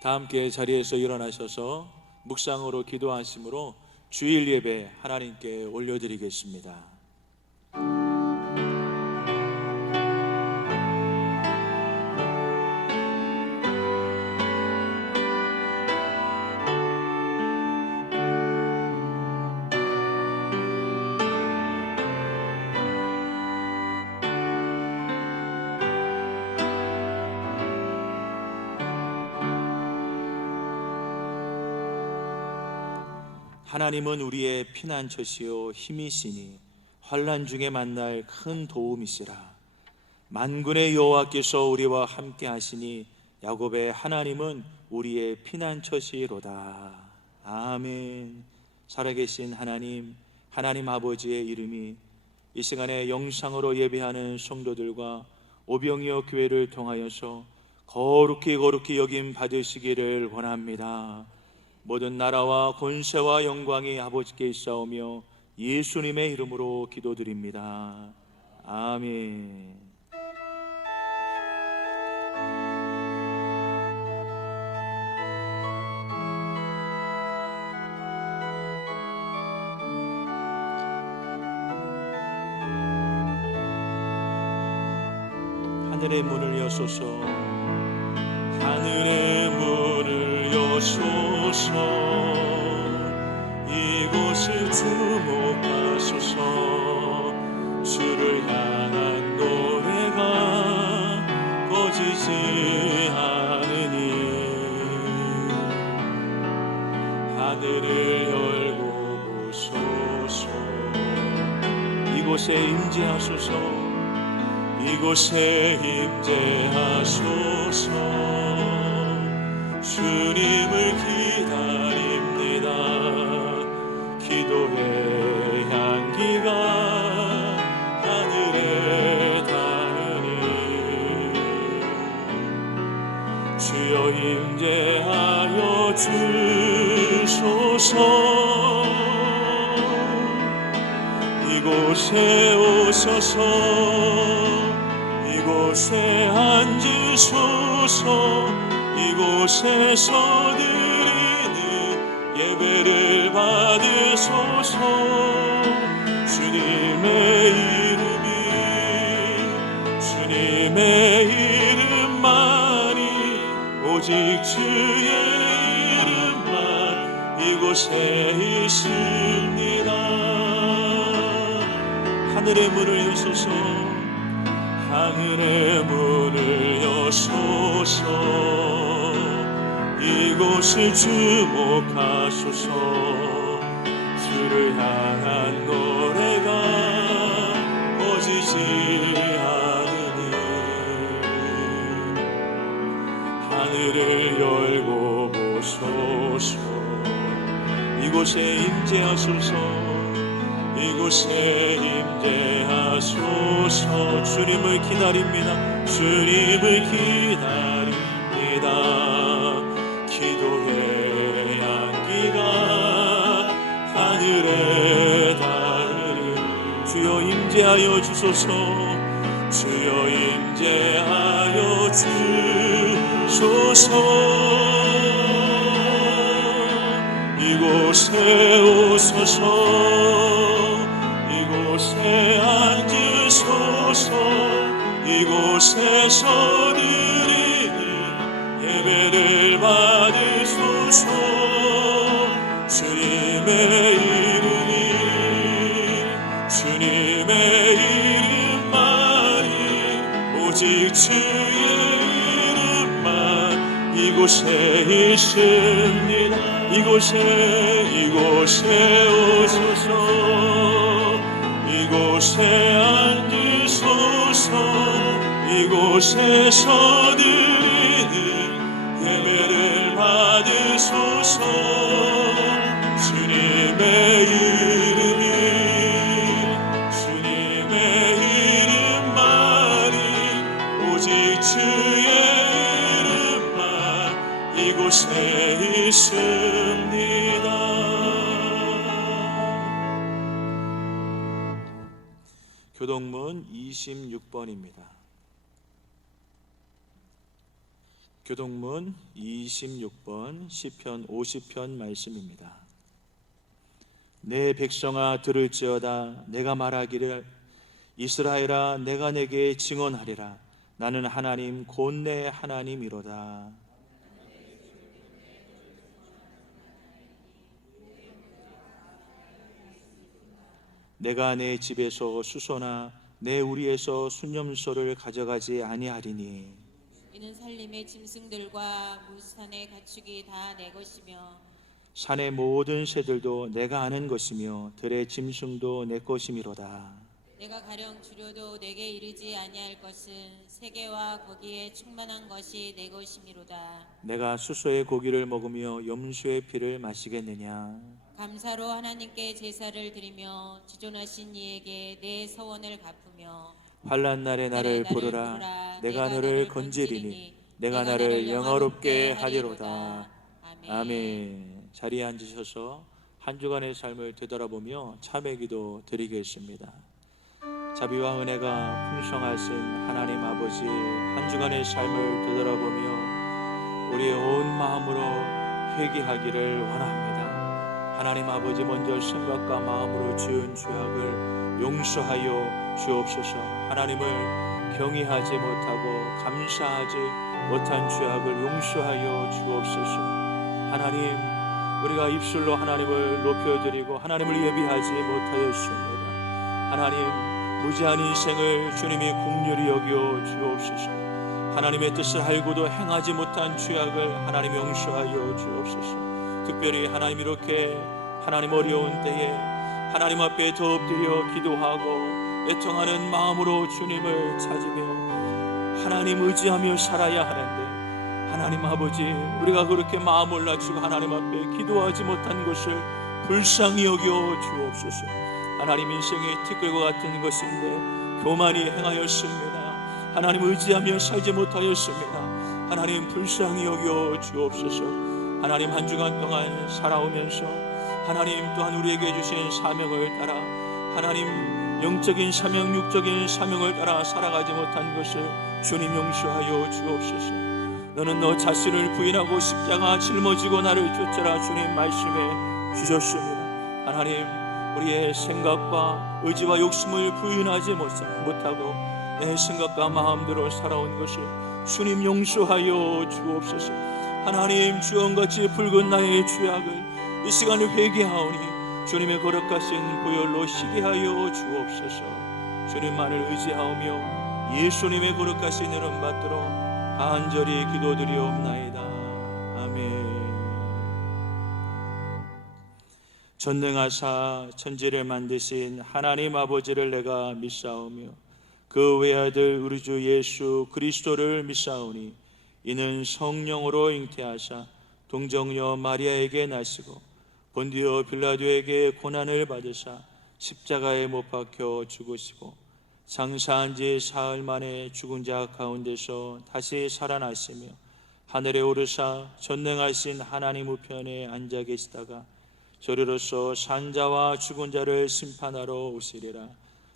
다 함께 자리에서 일어나셔서 묵상으로 기도하심으로 주일 예배 하나님께 올려드리겠습니다. 하나님은 우리의 피난처시요 힘이시니 환난 중에 만날 큰 도움이시라. 만군의 여호와께서 우리와 함께 하시니 야곱의 하나님은 우리의 피난처시로다. 아멘. 살아계신 하나님, 하나님 아버지의 이름이 이 시간에 영상으로 예배하는 성도들과 오병이어 교회를 통하여서 거룩히 여김 받으시기를 원합니다. 모든 나라와 권세와 영광이 아버지께 있사오며 예수님의 이름으로 기도드립니다. 아멘. 하늘의 문을 여소서, 하늘의 문을 여소서, 이곳을 주목하소서. 주를 향한 노래가 꺼지지 않으니 하늘을 열고 보소서. 이곳에 임재하소서, 이곳에 임재하소서. 주님을 기다립니다. 기도의 향기가 하늘에 닿으니 주여 임재하여 주소서. 이곳에 오소서, 이곳에 앉으소서. 이곳에서 드리는 예배를 받으소서. 주님의 이름만이, 오직 주의 이름만 이곳에 있습니다. 하늘의 문을 여소서, 하늘의 문을 여소서. 이곳을 주목하소서. 주를 향한 노래가 꺼지지 않으니 하늘을 열고 보소서. 이곳에 임재하소서, 이곳에 임재하소서. 주님을 기다립니다. 주님을 기다립니다. 기도의 향기가 하늘에 닿으니 주여 임재하여 주소서. 주여 임재하여 주소서. 이곳에 오소서, 이곳에 앉으소서. 이곳에서 드리는 예배를 받으소서. 주님의 이름만이, 오직 주의 이름만 이곳에 있습니다. 이곳에 오소서. 이곳에 앉으소서. 이곳에서 드리는 예배를 받으소서. 주님의 이름만이, 오직 주의 이름만 이곳에 있습니다. 교동문 26번입니다. 교동문 26번 시편 50편 말씀입니다. 내 백성아 들을지어다. 내가 말하기를 이스라엘아 내가 내게 증언하리라. 나는 하나님 곧 내 하나님이로다. 내가 내 집에서 수소나 내 우리에서 순념소를 가져가지 아니하리니 이는 산림의 짐승들과 물산의 가축이 다 내 것이며 산의 모든 새들도 내가 아는 것이며 들의 짐승도 내 것이미로다. 내가 가령 주려도 내게 이르지 아니할 것은 세계와 거기에 충만한 것이 내 것이미로다. 내가 수소의 고기를 먹으며 염소의 피를 마시겠느냐. 감사로 하나님께 제사를 드리며 지존하신 이에게 내 서원을 갚으며 환난 날에 나를 부르라. 내가 너를 건지리니 내가 나를 영화롭게 하리로다. 아멘. 자리에 앉으셔서 한 주간의 삶을 되돌아보며 참회기도 드리겠습니다. 자비와 은혜가 풍성하신 하나님 아버지, 한 주간의 삶을 되돌아보며 우리의 온 마음으로 회개하기를 원합니다. 하나님 아버지, 먼저 생각과 마음으로 지은 죄악을 용서하여 주옵소서. 하나님을 경외하지 못하고 감사하지 못한 죄악을 용서하여 주옵소서. 하나님, 우리가 입술로 하나님을 높여드리고 하나님을 예비하지 못하였습니다. 하나님, 무지한 인생을 주님이 긍휼히 여겨 주옵소서. 하나님의 뜻을 알고도 행하지 못한 죄악을 하나님 용서하여 주옵소서. 특별히 하나님, 이렇게 하나님 어려운 때에 하나님 앞에 더 엎드려 기도하고 애통하는 마음으로 주님을 찾으며 하나님 의지하며 살아야 하는데, 하나님 아버지, 우리가 그렇게 마음을 낮추고 하나님 앞에 기도하지 못한 것을 불쌍히 여겨 주옵소서. 하나님, 인생의 티끌과 같은 것인데 교만이 행하였습니다. 하나님 의지하며 살지 못하였습니다. 하나님 불쌍히 여겨 주옵소서. 하나님, 한 주간 동안 살아오면서 하나님 또한 우리에게 주신 사명을 따라 하나님 영적인 사명, 육적인 사명을 따라 살아가지 못한 것을 주님 용서하여 주옵소서. 너는 너 자신을 부인하고 십자가 짊어지고 나를 쫓아라 주님 말씀해 주셨습니다. 하나님, 우리의 생각과 의지와 욕심을 부인하지 못하고 내 생각과 마음대로 살아온 것을 주님 용서하여 주옵소서. 하나님, 주원같이 붉은 나의 죄악을 이 시간에 회개하오니 주님의 거룩하신 보혈로 시게 하여 주옵소서. 주님만을 의지하오며 예수님의 거룩하신 이름 받들어 간절히 기도드리옵나이다. 아멘. 전능하사 천지를 만드신 하나님 아버지를 내가 믿사오며 그 외아들 우리 주 예수 그리스도를 믿사오니 이는 성령으로 잉태하사 동정녀 마리아에게 나시고 본디오 빌라도에게 고난을 받으사 십자가에 못 박혀 죽으시고 장사한 지 사흘 만에 죽은 자 가운데서 다시 살아나시며 하늘에 오르사 전능하신 하나님 우편에 앉아 계시다가 저리로서 산자와 죽은 자를 심판하러 오시리라.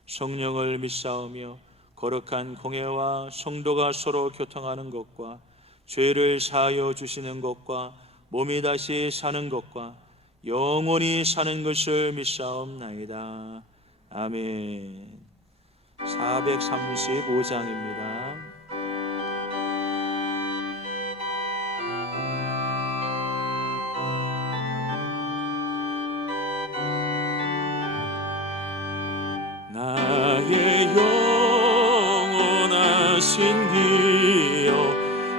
성령을 믿사오며 거룩한 공회와 성도가 서로 교통하는 것과 죄를 사하여 주시는 것과 몸이 다시 사는 것과 영원히 사는 것을 믿사옵나이다. 아멘. 435장입니다. 나의 영원하신 이여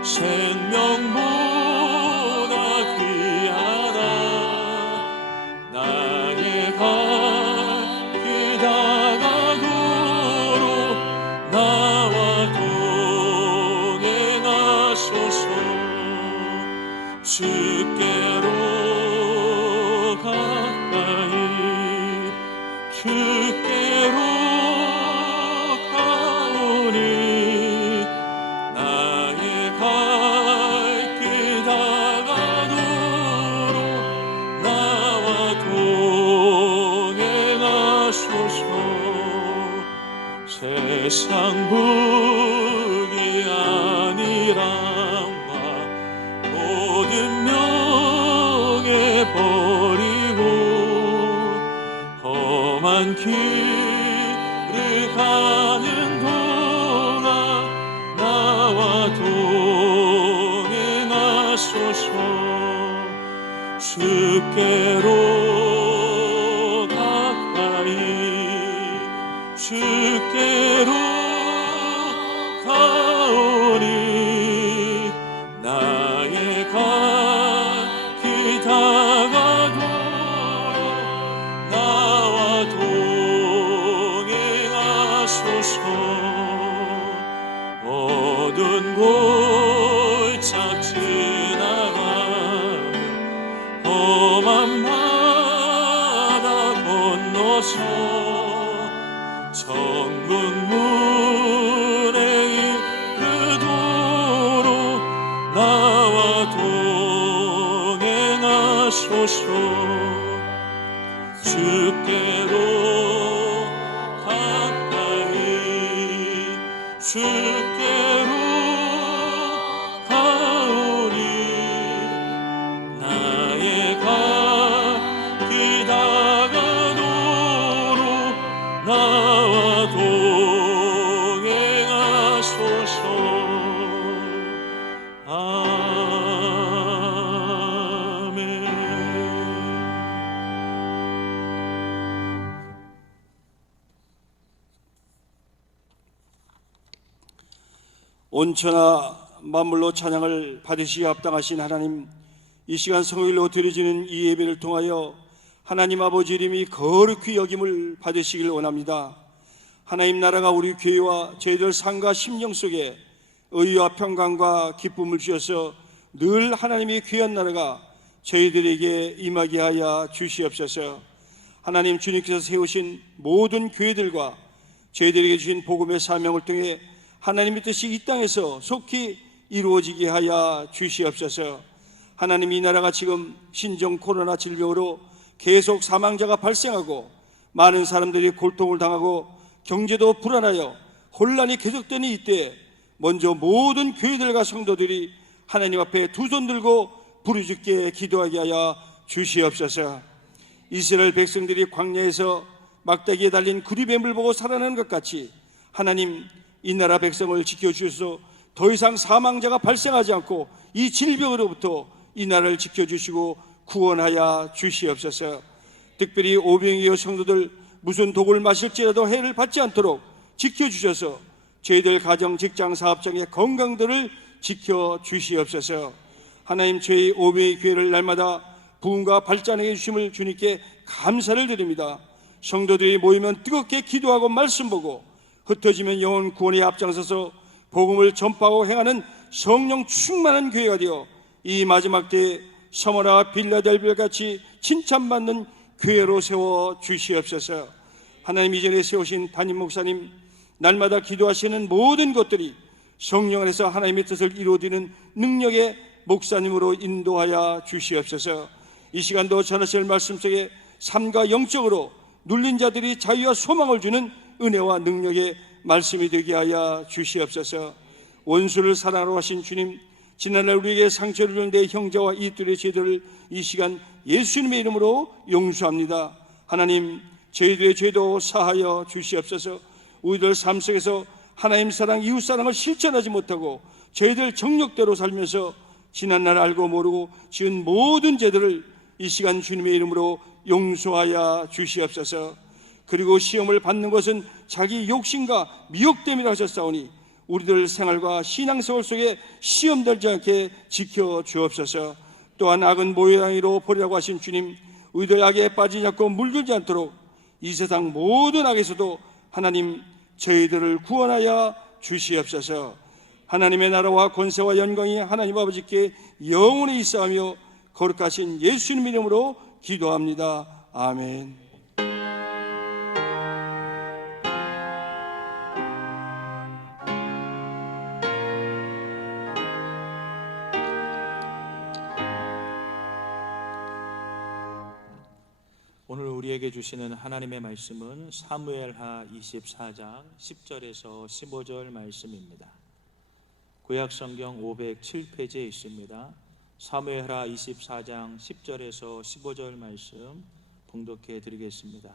생명보다 귀하다. 나의 갈 길 다가도록 나와 동행하소서. 주께로 가까이 주께로 가오니 나의 갈 길 다가도록 나와 동행하소서. 세상 북이 아니라 버리고 험한 길을 가는 동안 나와 동행하소서. 주께로 가까이 주께로 가오니 나의 갈 다가도록 나와 동행하소서. 어두운 골짝 지나가 험한 바다 건너서 천국 문에 이르도록 나와 동행하소서. 주께로 가까이 주께로 가오니 나의 갈 길 다가도록 나와 동행하소서. 아멘. 온천하 만물로 찬양을 받으시기에 합당하신 하나님, 이 시간 성일로 드려지는 이 예배를 통하여 하나님 아버지 이름이 거룩히 여김을 받으시길 원합니다. 하나님 나라가 우리 교회와 저희들 삶과 심령 속에 의와 평강과 기쁨을 주셔서 늘 하나님의 귀한 나라가 저희들에게 임하게 하여 주시옵소서. 하나님, 주님께서 세우신 모든 교회들과 저희들에게 주신 복음의 사명을 통해 하나님의 뜻이 이 땅에서 속히 이루어지게 하여 주시옵소서. 하나님, 이 나라가 지금 신종 코로나 질병으로 계속 사망자가 발생하고 많은 사람들이 고통을 당하고 경제도 불안하여 혼란이 계속되는 이때 먼저 모든 교회들과 성도들이 하나님 앞에 두 손 들고 부르짖게 기도하게 하여 주시옵소서. 이스라엘 백성들이 광야에서 막대기에 달린 구리뱀을 보고 살아나는 것 같이 하나님, 이 나라 백성을 지켜주셔서 더 이상 사망자가 발생하지 않고 이 질병으로부터 이 나라를 지켜주시고 구원하여 주시옵소서. 특별히 오병이어 성도들 무슨 독을 마실지라도 해를 받지 않도록 지켜주셔서 저희들 가정, 직장, 사업장의 건강들을 지켜주시옵소서. 하나님, 저희 오병이 교회를 날마다 부흥과 발전해 주심을 주님께 감사를 드립니다. 성도들이 모이면 뜨겁게 기도하고 말씀 보고 흩어지면 영혼 구원에 앞장서서 복음을 전파하고 행하는 성령 충만한 교회가 되어 이 마지막 때에 서머나 빌라델비아 같이 칭찬받는 교회로 세워 주시옵소서. 하나님, 이전에 세우신 담임 목사님, 날마다 기도하시는 모든 것들이 성령 안에서 하나님의 뜻을 이루어지는 능력의 목사님으로 인도하여 주시옵소서. 이 시간도 전하실 말씀 속에 삶과 영적으로 눌린 자들이 자유와 소망을 주는 은혜와 능력의 말씀이 되게 하여 주시옵소서. 원수를 사랑하러 하신 주님, 지난날 우리에게 상처를 준 내 형제와 이들의 죄들을 이 시간 예수님의 이름으로 용서합니다. 하나님, 저희들의 죄도 사하여 주시옵소서. 우리들 삶 속에서 하나님 사랑, 이웃 사랑을 실천하지 못하고 저희들 정력대로 살면서 지난날 알고 모르고 지은 모든 죄들을 이 시간 주님의 이름으로 용서하여 주시옵소서. 그리고 시험을 받는 것은 자기 욕심과 미혹됨이라 하셨사오니 우리들 생활과 신앙생활 속에 시험되지 않게 지켜주옵소서. 또한 악은 모양이로 버리라고 하신 주님, 우리들 악에 빠지지 않고 물들지 않도록 이 세상 모든 악에서도 하나님 저희들을 구원하여 주시옵소서. 하나님의 나라와 권세와 영광이 하나님 아버지께 영원히 있사오며 거룩하신 예수님 이름으로 기도합니다. 아멘. 오늘 우리에게 주시는 하나님의 말씀은 사무엘하 24장 10절에서 15절 말씀입니다. 구약 성경 507페이지에 있습니다. 사무엘하 24장 10절에서 15절 말씀 봉독해 드리겠습니다.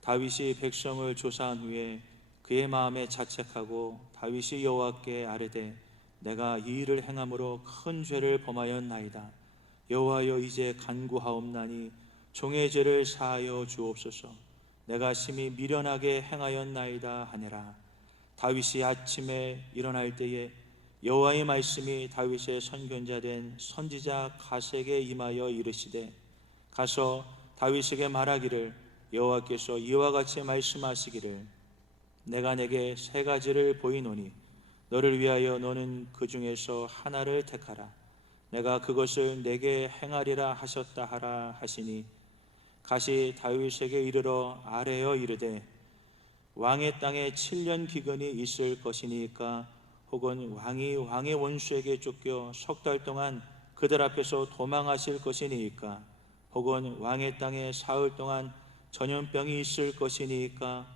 다윗이 백성을 조사한 후에 그의 마음에 자책하고 다윗이 여호와께 아뢰되 내가 이 일을 행함으로 큰 죄를 범하였나이다. 여호와여 이제 간구하옵나니 종의 죄를 사하여 주옵소서. 내가 심히 미련하게 행하였나이다 하니라. 다윗이 아침에 일어날 때에 여호와의 말씀이 다윗의 선견자 된 선지자 갓에게 임하여 이르시되 가서 다윗에게 말하기를 여호와께서 이와 같이 말씀하시기를 내가 내게 세 가지를 보이노니 너를 위하여 너는 그 중에서 하나를 택하라. 내가 그것을 내게 행하리라 하셨다 하라 하시니 갓이 다윗에게 이르러 아뢰어 이르되 왕의 땅에 7년 기근이 있을 것이니까 혹은 왕이 왕의 원수에게 쫓겨 석 달 동안 그들 앞에서 도망하실 것이니까 혹은 왕의 땅에 사흘 동안 전염병이 있을 것이니까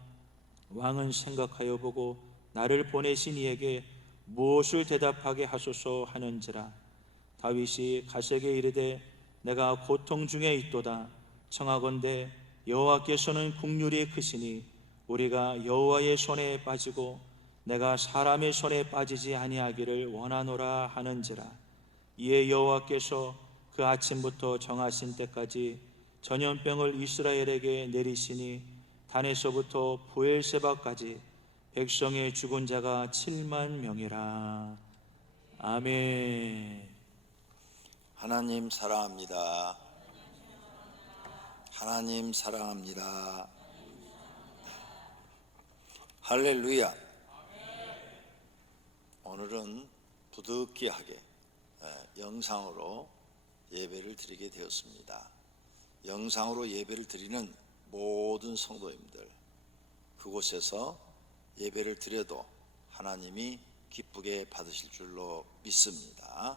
왕은 생각하여 보고 나를 보내신 이에게 무엇을 대답하게 하소서 하는지라. 다윗이 갓에게 이르되 내가 고통 중에 있도다. 청하건대 여호와께서는 국률이 크시니 우리가 여호와의 손에 빠지고 내가 사람의 손에 빠지지 아니하기를 원하노라 하는지라. 이에 여호와께서 그 아침부터 정하신 때까지 전염병을 이스라엘에게 내리시니 단에서부터 부엘세바까지 백성의 죽은 자가 7만 명이라. 아멘. 하나님 사랑합니다. 하나님 사랑합니다. 할렐루야. 오늘은 부득이하게 영상으로 예배를 드리게 되었습니다. 영상으로 예배를 드리는 모든 성도님들, 그곳에서 예배를 드려도 하나님이 기쁘게 받으실 줄로 믿습니다.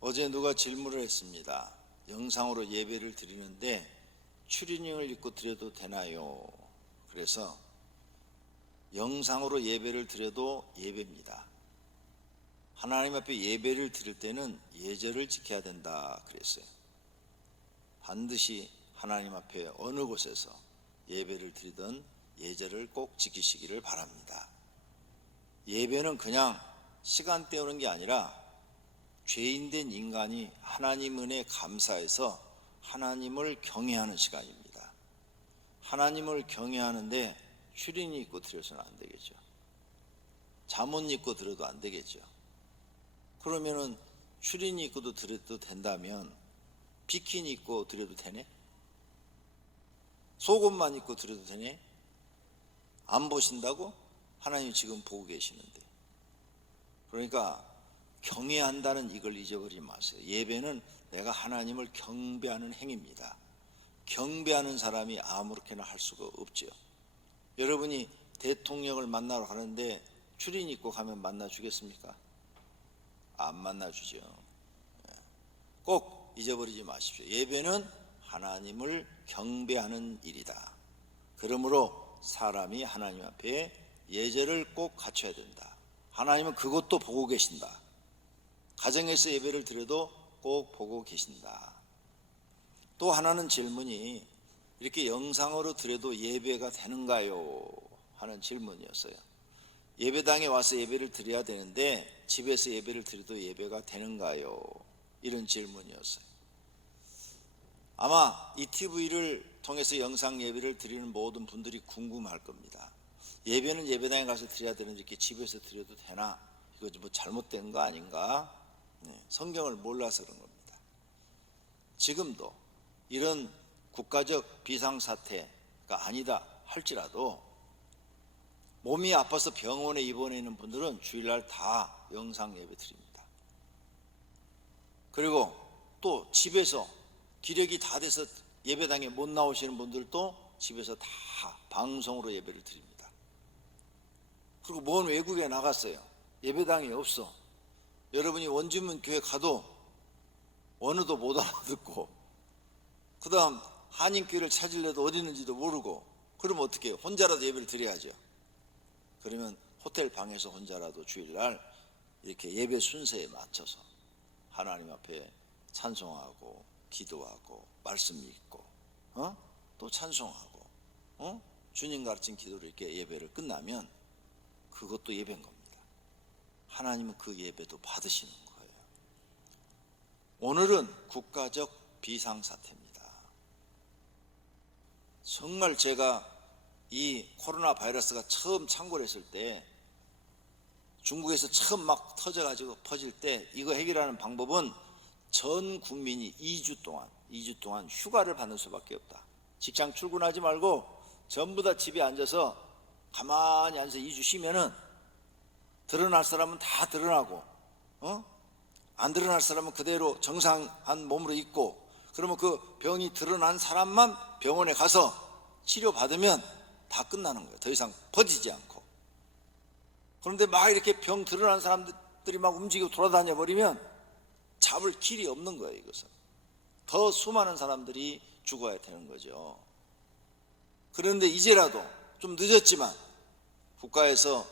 어제 누가 질문을 했습니다. 영상으로 예배를 드리는데 추리닝을 입고 드려도 되나요? 그래서 영상으로 예배를 드려도 예배입니다. 하나님 앞에 예배를 드릴 때는 예절을 지켜야 된다 그랬어요. 반드시 하나님 앞에 어느 곳에서 예배를 드리든 예절을 꼭 지키시기를 바랍니다. 예배는 그냥 시간 때우는 게 아니라 죄인된 인간이 하나님 은혜에 감사해서 하나님을 경외하는 시간입니다. 하나님을 경외하는데 추리닝 입고 드려서는 안 되겠죠. 잠옷 입고 드려도 안 되겠죠. 그러면은 추리닝 입고도 드려도 된다면 비키니 입고 드려도 되네? 속옷만 입고 드려도 되네? 안 보신다고? 하나님 지금 보고 계시는데. 그러니까 경외한다는 이걸 잊어버리지 마세요. 예배는 내가 하나님을 경배하는 행위입니다. 경배하는 사람이 아무렇게나 할 수가 없죠. 여러분이 대통령을 만나러 가는데 추리닝 입고 가면 만나주겠습니까? 안 만나주죠. 꼭 잊어버리지 마십시오. 예배는 하나님을 경배하는 일이다. 그러므로 사람이 하나님 앞에 예절을 꼭 갖춰야 된다. 하나님은 그것도 보고 계신다. 가정에서 예배를 드려도 꼭 보고 계신다. 또 하나는 질문이 이렇게 영상으로 드려도 예배가 되는가요? 하는 질문이었어요. 예배당에 와서 예배를 드려야 되는데 집에서 예배를 드려도 예배가 되는가요? 이런 질문이었어요. 아마 이 TV를 통해서 영상 예배를 드리는 모든 분들이 궁금할 겁니다. 예배는 예배당에 가서 드려야 되는데 이렇게 집에서 드려도 되나? 이거 뭐 잘못된 거 아닌가? 성경을 몰라서 그런 겁니다. 지금도 이런 국가적 비상사태가 아니다 할지라도 몸이 아파서 병원에 입원해 있는 분들은 주일날 다 영상 예배 드립니다. 그리고 또 집에서 기력이 다 돼서 예배당에 못 나오시는 분들도 집에서 다 방송으로 예배를 드립니다. 그리고 먼 외국에 나갔어요. 예배당이 없어. 여러분이 원주민 교회 가도 어느도 못 알아듣고 그 다음 한인교회를 찾으려도 어디 있는지도 모르고 그러면 어떻게 해요? 혼자라도 예배를 드려야죠. 그러면 호텔 방에서 혼자라도 주일날 이렇게 예배 순서에 맞춰서 하나님 앞에 찬송하고 기도하고 말씀 읽고 또 찬송하고 주님 가르친 기도를 이렇게 예배를 끝나면 그것도 예배인 겁니다. 하나님은 그 예배도 받으시는 거예요. 오늘은 국가적 비상사태입니다. 정말 제가 이 코로나 바이러스가 처음 창궐했을 때, 중국에서 처음 막 터져가지고 퍼질 때 이거 해결하는 방법은 전 국민이 2주 동안 휴가를 받는 수밖에 없다. 직장 출근하지 말고 전부 다 집에 앉아서 가만히 앉아서 2주 쉬면은 드러날 사람은 다 드러나고 안 드러날 사람은 그대로 정상한 몸으로 있고, 그러면 그 병이 드러난 사람만 병원에 가서 치료받으면 다 끝나는 거예요. 더 이상 퍼지지 않고. 그런데 막 이렇게 병 드러난 사람들이 막 움직이고 돌아다녀 버리면 잡을 길이 없는 거예요. 이것은 더 수많은 사람들이 죽어야 되는 거죠. 그런데 이제라도 좀 늦었지만 국가에서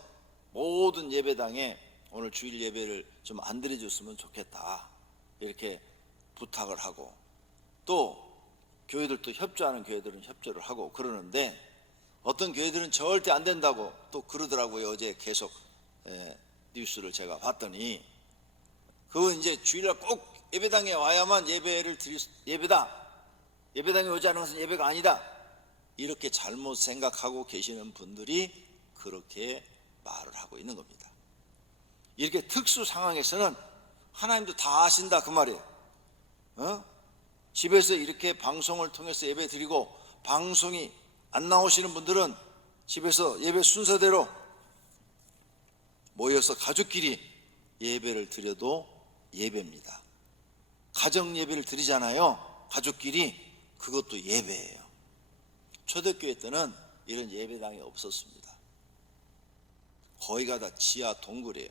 모든 예배당에 오늘 주일 예배를 좀 안 드려줬으면 좋겠다, 이렇게 부탁을 하고, 또 교회들도 협조하는 교회들은 협조를 하고 그러는데, 어떤 교회들은 절대 안 된다고 또 그러더라고요. 어제 계속 뉴스를 제가 봤더니, 그건 이제 주일날 꼭 예배당에 와야만 예배를 예배다, 예배당에 오지 않은 것은 예배가 아니다, 이렇게 잘못 생각하고 계시는 분들이 그렇게 말을 하고 있는 겁니다. 이렇게 특수 상황에서는 하나님도 다 아신다 그 말이에요. 집에서 이렇게 방송을 통해서 예배 드리고, 방송이 안 나오시는 분들은 집에서 예배 순서대로 모여서 가족끼리 예배를 드려도 예배입니다. 가정 예배를 드리잖아요, 가족끼리. 그것도 예배예요. 초대교회 때는 이런 예배당이 없었습니다. 거기가 다 지하 동굴이에요.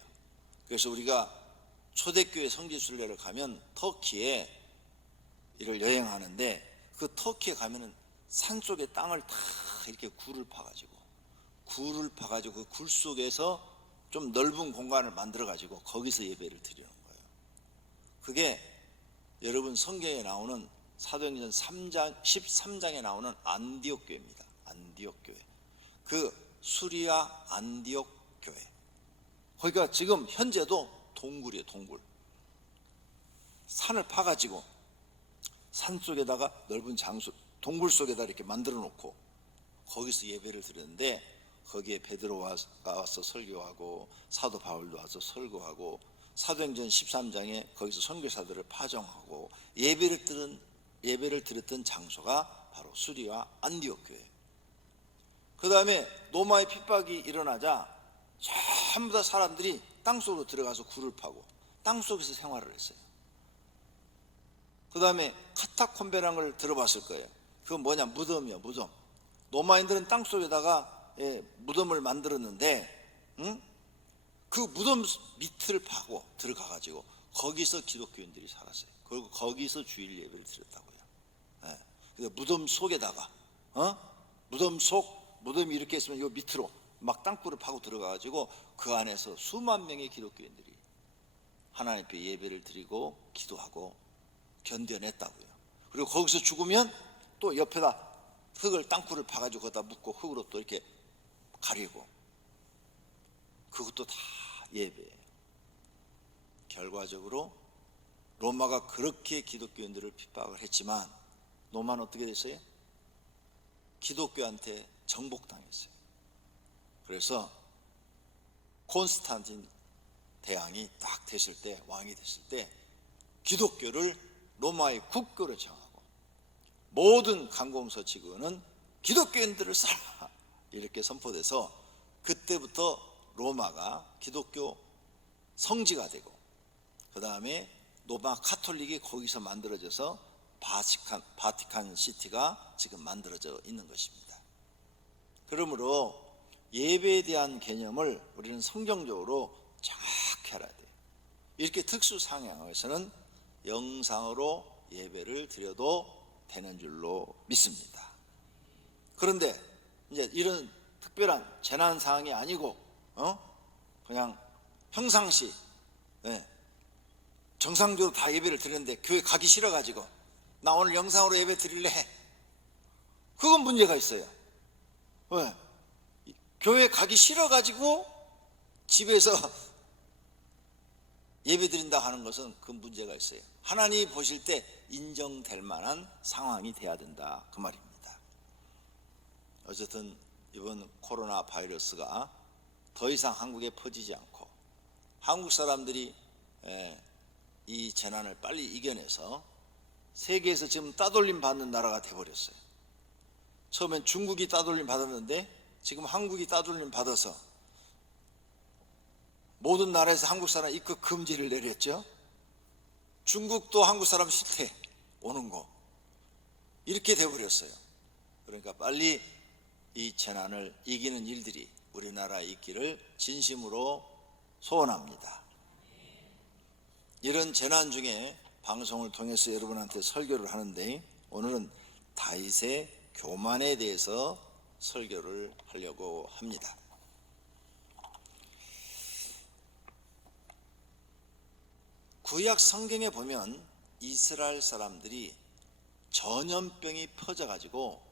그래서 우리가 초대교회 성지순례를 가면 터키에 이를 여행하는데, 그 터키에 가면은 산속에 땅을 다 이렇게 굴을 파가지고 그 굴 속에서 좀 넓은 공간을 만들어가지고 거기서 예배를 드리는 거예요. 그게 여러분 성경에 나오는 사도행전 3장 13장에 나오는 안디옥 교회입니다. 안디옥 교회. 그 수리아 안디옥 교회. 거기가 지금 현재도 동굴이에요. 동굴. 산을 파가지고 산 속에다가 넓은 장소, 동굴 속에다 이렇게 만들어 놓고 거기서 예배를 드렸는데, 거기에 베드로가 와서 설교하고 사도 바울도 와서 설교하고, 사도행전 13장에 거기서 선교사들을 파송하고 예배를 드렸던 장소가 바로 수리와 안디옥 교회. 그 다음에 로마의 핍박이 일어나자 전부 다 사람들이 땅속으로 들어가서 굴을 파고 땅속에서 생활을 했어요. 그 다음에 카타콤베라는 걸 들어봤을 거예요. 그건 뭐냐, 무덤이요, 무덤. 로마인들은 땅속에다가 무덤을 만들었는데, 그 무덤 밑을 파고 들어가가지고 거기서 기독교인들이 살았어요. 그리고 거기서 주일 예배를 드렸다고요. 그래서 무덤 속에다가 무덤이 이렇게 있으면 요 밑으로 막 땅굴을 파고 들어가가지고 그 안에서 수만 명의 기독교인들이 하나님 앞에 예배를 드리고 기도하고 견뎌냈다고요. 그리고 거기서 죽으면 또 옆에다 흙을, 땅굴을 파가지고 거기다 묻고 흙으로 또 이렇게 가리고, 그것도 다 예배예요. 결과적으로 로마가 그렇게 기독교인들을 핍박을 했지만 로마는 어떻게 됐어요? 기독교한테 정복당했어요. 그래서 콘스탄틴 대왕이 딱 됐을 때, 왕이 됐을 때 기독교를 로마의 국교로 정하고, 모든 관공서치구는 기독교인들을 살라 이렇게 선포돼서 그때부터 로마가 기독교 성지가 되고, 그 다음에 로마 카톨릭이 거기서 만들어져서 바티칸 시티가 지금 만들어져 있는 것입니다. 그러므로 예배에 대한 개념을 우리는 성경적으로 정확히 알아야 돼요. 이렇게 특수 상황에서는 영상으로 예배를 드려도 되는 줄로 믿습니다. 그런데 이제 이런 특별한 재난 상황이 아니고 그냥 평상시 정상적으로 다 예배를 드렸는데 교회 가기 싫어가지고 나 오늘 영상으로 예배 드릴래 해. 그건 문제가 있어요. 왜? 교회 가기 싫어가지고 집에서 예배 드린다 하는 것은 그 문제가 있어요. 하나님이 보실 때 인정될 만한 상황이 돼야 된다, 그 말입니다. 어쨌든 이번 코로나 바이러스가 더 이상 한국에 퍼지지 않고 한국 사람들이 이 재난을 빨리 이겨내서 세계에서 지금 따돌림 받는 나라가 돼버렸어요. 처음엔 중국이 따돌림 받았는데 지금 한국이 따돌림 받아서 모든 나라에서 한국 사람 입국 금지를 내렸죠. 중국도 한국 사람 싫대 오는 거 이렇게 돼버렸어요. 그러니까 빨리 이 재난을 이기는 일들이 우리나라에 있기를 진심으로 소원합니다. 이런 재난 중에 방송을 통해서 여러분한테 설교를 하는데 오늘은 다윗의 교만에 대해서 설교를 하려고 합니다. 구약 성경에 보면 이스라엘 사람들이 전염병이 퍼져가지고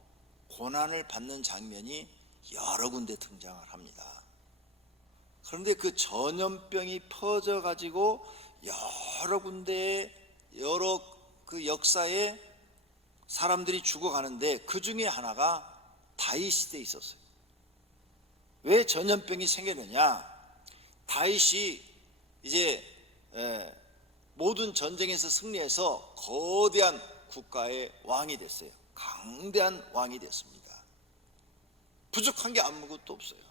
고난을 받는 장면이 여러 군데 등장을 합니다. 그런데 그 전염병이 퍼져가지고 여러 군데에 여러 그 역사에 사람들이 죽어가는데 그 중에 하나가 다윗 시대에 있었어요. 왜 전염병이 생겼느냐? 다윗이 이제 모든 전쟁에서 승리해서 거대한 국가의 왕이 됐어요. 강대한 왕이 됐습니다. 부족한 게 아무것도 없어요.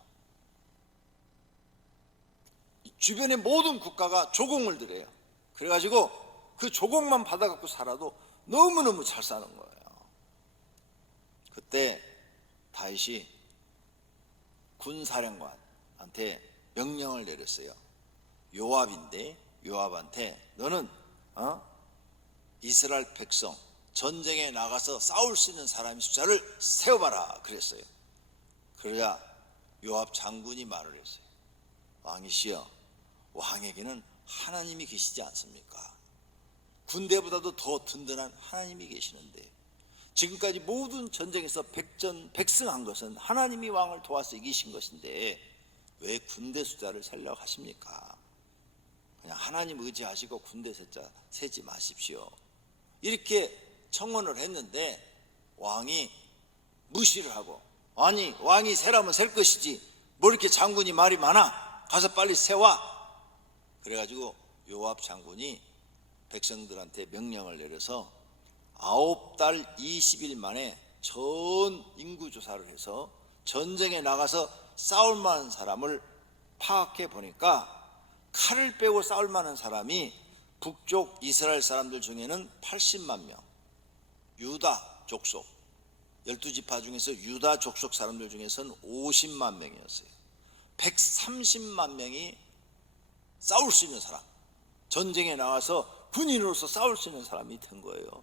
주변의 모든 국가가 조공을 드려요. 그래가지고 그 조공만 받아갖고 살아도 너무너무 잘 사는 거예요. 그때 다윗이 군사령관한테 명령을 내렸어요. 요압인데 요압한테 너는 이스라엘 백성 전쟁에 나가서 싸울 수 있는 사람의 숫자를 세워봐라 그랬어요. 그러자 요압 장군이 말을 했어요. 왕이시여, 왕에게는 하나님이 계시지 않습니까? 군대보다도 더 든든한 하나님이 계시는데 지금까지 모든 전쟁에서 백승한 것은 하나님이 왕을 도와서 이기신 것인데 왜 군대 숫자를 세려고 하십니까? 그냥 하나님 의지하시고 군대 숫자 세지 마십시오. 이렇게 청원을 했는데 왕이 무시를 하고 아니 왕이 세라면 셀 것이지 뭐 이렇게 장군이 말이 많아? 가서 빨리 세와. 그래가지고 요압 장군이 백성들한테 명령을 내려서 9달 20일 만에 전 인구 조사를 해서 전쟁에 나가서 싸울 만한 사람을 파악해 보니까 칼을 빼고 싸울 만한 사람이 북쪽 이스라엘 사람들 중에는 80만 명, 유다 족속 12지파 중에서 유다 족속 사람들 중에서는 50만 명이었어요. 130만 명이 싸울 수 있는 사람, 전쟁에 나와서 군인으로서 싸울 수 있는 사람이 된 거예요.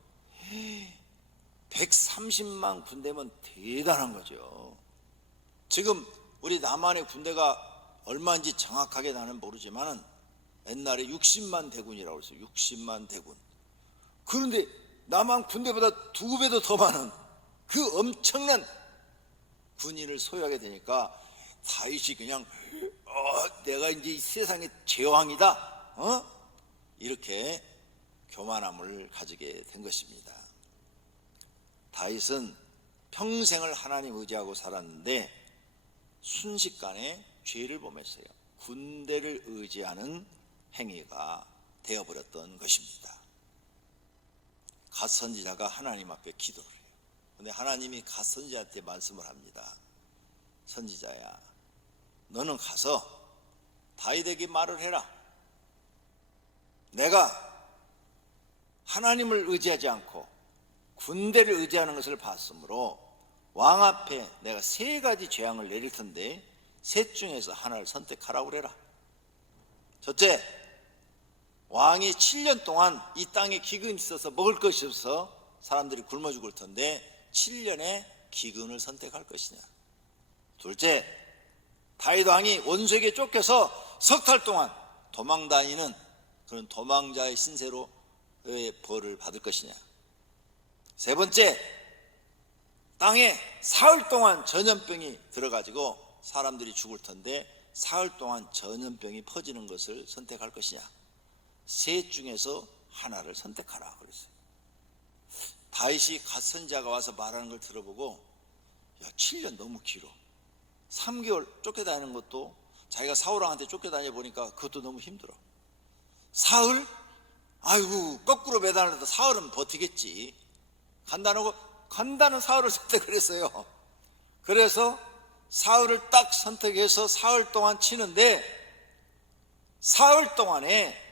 130만 군대면 대단한 거죠. 지금 우리 남한의 군대가 얼마인지 정확하게 나는 모르지만 옛날에 60만 대군이라고 했어요. 60만 대군. 그런데 남한 군대보다 2배도 더 많은 그 엄청난 군인을 소유하게 되니까 다윗이 그냥 내가 이제 이 세상의 제왕이다 이렇게 교만함을 가지게 된 것입니다. 다윗은 평생을 하나님 의지하고 살았는데 순식간에 죄를 범했어요. 군대를 의지하는 행위가 되어버렸던 것입니다. 갓 선지자가 하나님 앞에 기도를 해요. 그런데 하나님이 갓 선지자한테 말씀을 합니다. 선지자야, 너는 가서 다윗에게 말을 해라. 내가 하나님을 의지하지 않고 군대를 의지하는 것을 봤으므로 왕 앞에 내가 3가지 재앙을 내릴 텐데 셋 중에서 하나를 선택하라고 그래라. 첫째, 왕이 7년 동안 이 땅에 기근이 있어서 먹을 것이 없어 사람들이 굶어 죽을 텐데 7년의 기근을 선택할 것이냐. 둘째, 다윗 왕이 원수에게 쫓겨서 석 달 동안 도망 다니는 그런 도망자의 신세로 왜 벌을 받을 것이냐. 세 번째, 땅에 사흘 동안 전염병이 들어가지고 사람들이 죽을 텐데 사흘 동안 전염병이 퍼지는 것을 선택할 것이냐. 셋 중에서 하나를 선택하라 그랬어요. 다윗이 갓 선지자가 와서 말하는 걸 들어보고, 야, 7년 너무 길어. 3개월 쫓겨다니는 것도, 자기가 사울왕한테 쫓겨다녀 보니까 그것도 너무 힘들어. 사흘? 아이고, 거꾸로 매달려도 사흘은 버티겠지. 간단한 사흘을 선택을 했어요. 그래서 사흘을 딱 선택해서 사흘 동안 치는데, 사흘 동안에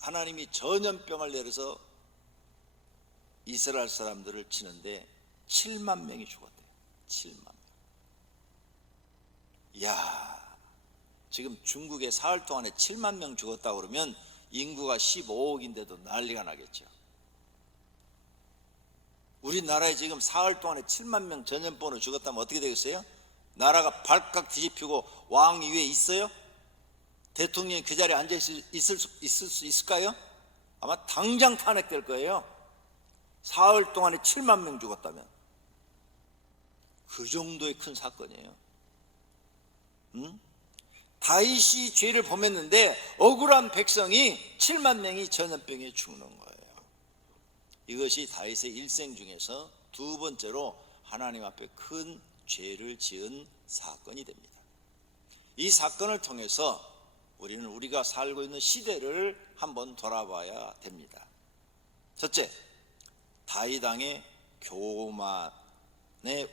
하나님이 전염병을 내려서 이스라엘 사람들을 치는데 7만 명이 죽었대요. 7만 명. 이야, 지금 중국에 사흘 동안에 7만 명 죽었다고 그러면 인구가 15억인데도 난리가 나겠죠. 우리나라에 지금 사흘 동안에 7만 명 전염병으로 죽었다면 어떻게 되겠어요? 나라가 발칵 뒤집히고 왕이 위에 있어요? 대통령이 그 자리에 앉아 있을 수 있을까요? 아마 당장 탄핵될 거예요. 사흘 동안에 7만 명 죽었다면. 그 정도의 큰 사건이에요. 다윗이 죄를 범했는데 억울한 백성이 7만 명이 전염병에 죽는 거예요. 이것이 다윗의 일생 중에서 두 번째로 하나님 앞에 큰 죄를 지은 사건이 됩니다. 이 사건을 통해서 우리는 우리가 살고 있는 시대를 한번 돌아봐야 됩니다. 첫째, 다윗 왕의 교만의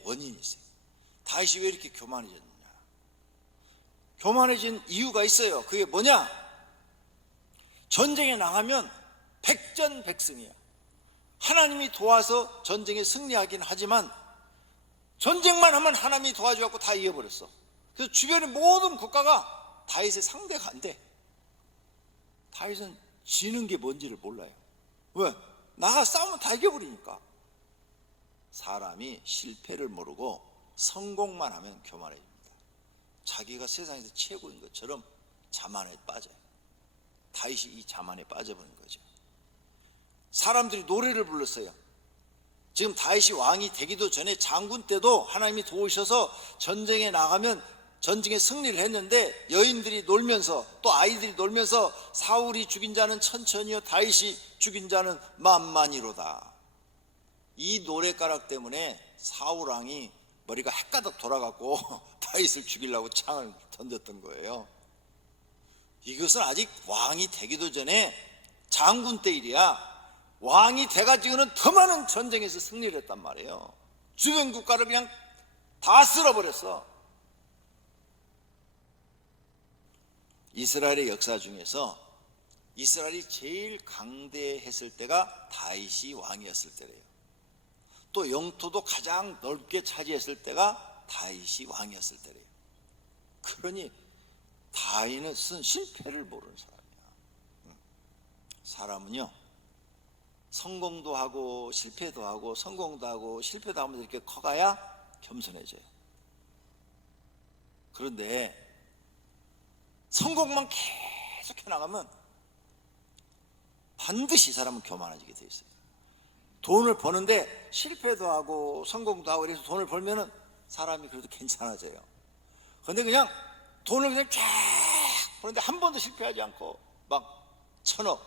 원인이 있어요. 다윗이 왜 이렇게 교만해졌느냐? 교만해진 이유가 있어요. 그게 뭐냐? 전쟁에 나가면 백전백승이야. 하나님이 도와서 전쟁에 승리하긴 하지만 전쟁만 하면 하나님이 도와줘갖고 다 이겨버렸어. 그래서 주변의 모든 국가가 다윗의 상대가 안 돼. 다윗은 지는 게 뭔지를 몰라요. 왜? 나가 싸우면 다 이겨버리니까. 사람이 실패를 모르고 성공만 하면 교만해집니다. 자기가 세상에서 최고인 것처럼 자만에 빠져요. 다윗이 이 자만에 빠져버린 거죠. 사람들이 노래를 불렀어요. 지금 다윗이 왕이 되기도 전에 장군 때도 하나님이 도우셔서 전쟁에 나가면 전쟁에 승리를 했는데 여인들이 놀면서 또 아이들이 놀면서 사울이 죽인 자는 천천히요 다윗이 죽인 자는 만만이로다. 이 노래가락 때문에 사울 왕이 머리가 헷가닥 돌아갔고 다윗을 죽이려고 창을 던졌던 거예요. 이것은 아직 왕이 되기도 전에 장군 때 일이야. 왕이 돼가지고는 더 많은 전쟁에서 승리를 했단 말이에요. 주변 국가를 그냥 다 쓸어버렸어. 이스라엘의 역사 중에서 이스라엘이 제일 강대했을 때가 다윗이 왕이었을 때래요. 또 영토도 가장 넓게 차지했을 때가 다윗이 왕이었을 때래요. 그러니 다윗은 실패를 모르는 사람이야. 사람은요, 성공도 하고 실패도 하고 성공도 하고 실패도 하면서 이렇게 커가야 겸손해져요. 그런데 성공만 계속 해나가면 반드시 사람은 교만해지게 돼 있어요. 돈을 버는데 실패도 하고 성공도 하고 이래서 돈을 벌면은 사람이 그래도 괜찮아져요. 그런데 그냥 돈을 그냥 쫙 버는데 한 번도 실패하지 않고 막 1,000억,